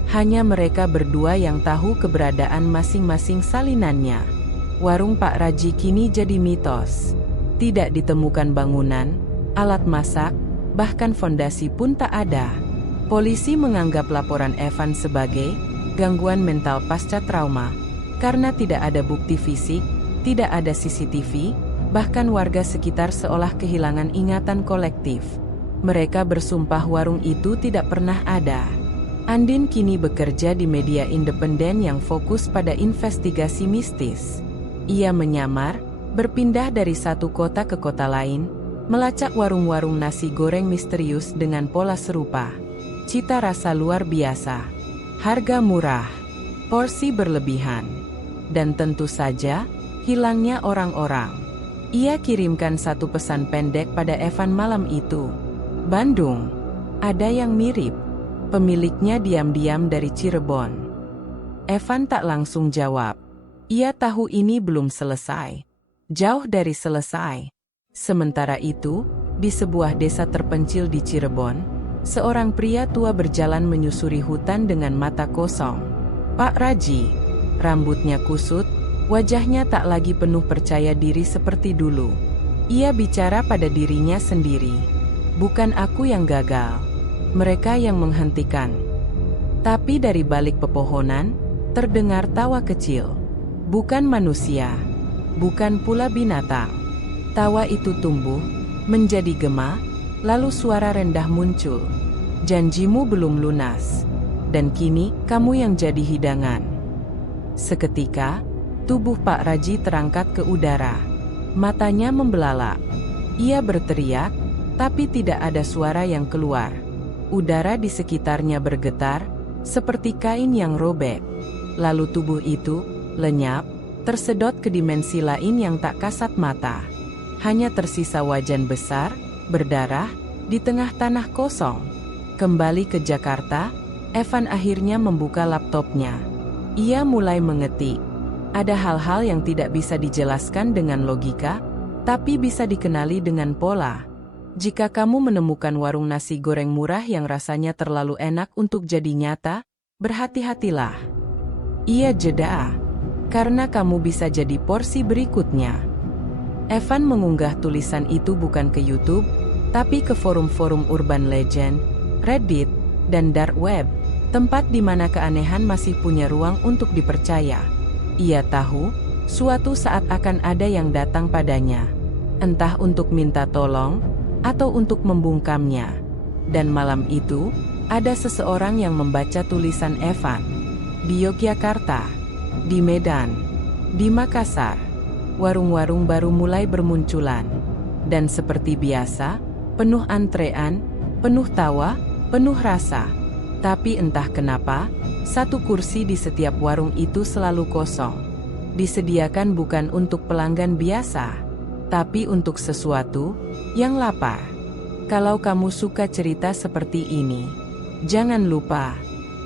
Hanya mereka berdua yang tahu keberadaan masing-masing salinannya. Warung Pak Raji kini jadi mitos. Tidak ditemukan bangunan, alat masak, bahkan fondasi pun tak ada. Polisi menganggap laporan Evan sebagai gangguan mental pasca trauma, karena tidak ada bukti fisik, tidak ada CCTV, bahkan warga sekitar seolah kehilangan ingatan kolektif. Mereka bersumpah warung itu tidak pernah ada. Andin kini bekerja di media independen yang fokus pada investigasi mistis. Ia menyamar, berpindah dari satu kota ke kota lain, melacak warung-warung nasi goreng misterius dengan pola serupa. Cita rasa luar biasa, harga murah, porsi berlebihan, dan tentu saja, hilangnya orang-orang. Ia kirimkan satu pesan pendek pada Evan malam itu. Bandung, ada yang mirip. Pemiliknya diam-diam dari Cirebon. Evan tak langsung jawab. Ia tahu ini belum selesai. Jauh dari selesai. Sementara itu, di sebuah desa terpencil di Cirebon, seorang pria tua berjalan menyusuri hutan dengan mata kosong. Pak Raji, rambutnya kusut, wajahnya tak lagi penuh percaya diri seperti dulu. Ia bicara pada dirinya sendiri. Bukan aku yang gagal. Mereka yang menghentikan. Tapi dari balik pepohonan, terdengar tawa kecil. bukan manusia, bukan pula binatang. Tawa itu tumbuh, menjadi gema, lalu suara rendah muncul. Janjimu belum lunas, dan kini kamu yang jadi hidangan. Seketika, tubuh Pak Raji terangkat ke udara. Matanya membelalak. Ia berteriak, tapi tidak ada suara yang keluar. Udara di sekitarnya bergetar, seperti kain yang robek. Lalu tubuh itu lenyap, tersedot ke dimensi lain yang tak kasat mata. Hanya tersisa wajan besar, berdarah, di tengah tanah kosong. Kembali ke Jakarta, Evan akhirnya membuka laptopnya. Ia mulai mengetik. Ada hal-hal yang tidak bisa dijelaskan dengan logika, tapi bisa dikenali dengan pola. Jika kamu menemukan warung nasi goreng murah yang rasanya terlalu enak untuk jadi nyata, berhati-hatilah. Ia jeda, karena kamu bisa jadi porsi berikutnya. Evan mengunggah tulisan itu bukan ke YouTube, tapi ke forum-forum urban legend, Reddit, dan dark web, tempat di mana keanehan masih punya ruang untuk dipercaya. Ia tahu, suatu saat akan ada yang datang padanya, entah untuk minta tolong, atau untuk membungkamnya. Dan malam itu, ada seseorang yang membaca tulisan Evan. Di Yogyakarta, di Medan, di Makassar, warung-warung baru mulai bermunculan. Dan seperti biasa, penuh antrean, penuh tawa, penuh rasa. Tapi entah kenapa, satu kursi di setiap warung itu selalu kosong. Disediakan bukan untuk pelanggan biasa, tapi untuk sesuatu yang lapar. Kalau kamu suka cerita seperti ini, jangan lupa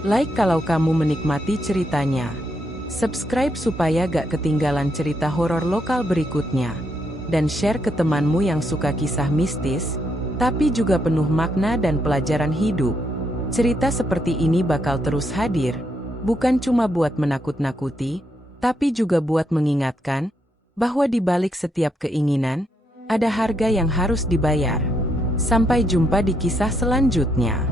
like kalau kamu menikmati ceritanya. Subscribe supaya gak ketinggalan cerita horor lokal berikutnya. Dan share ke temanmu yang suka kisah mistis, tapi juga penuh makna dan pelajaran hidup. Cerita seperti ini bakal terus hadir, bukan cuma buat menakut-nakuti, tapi juga buat mengingatkan bahwa di balik setiap keinginan, ada harga yang harus dibayar. Sampai jumpa di kisah selanjutnya.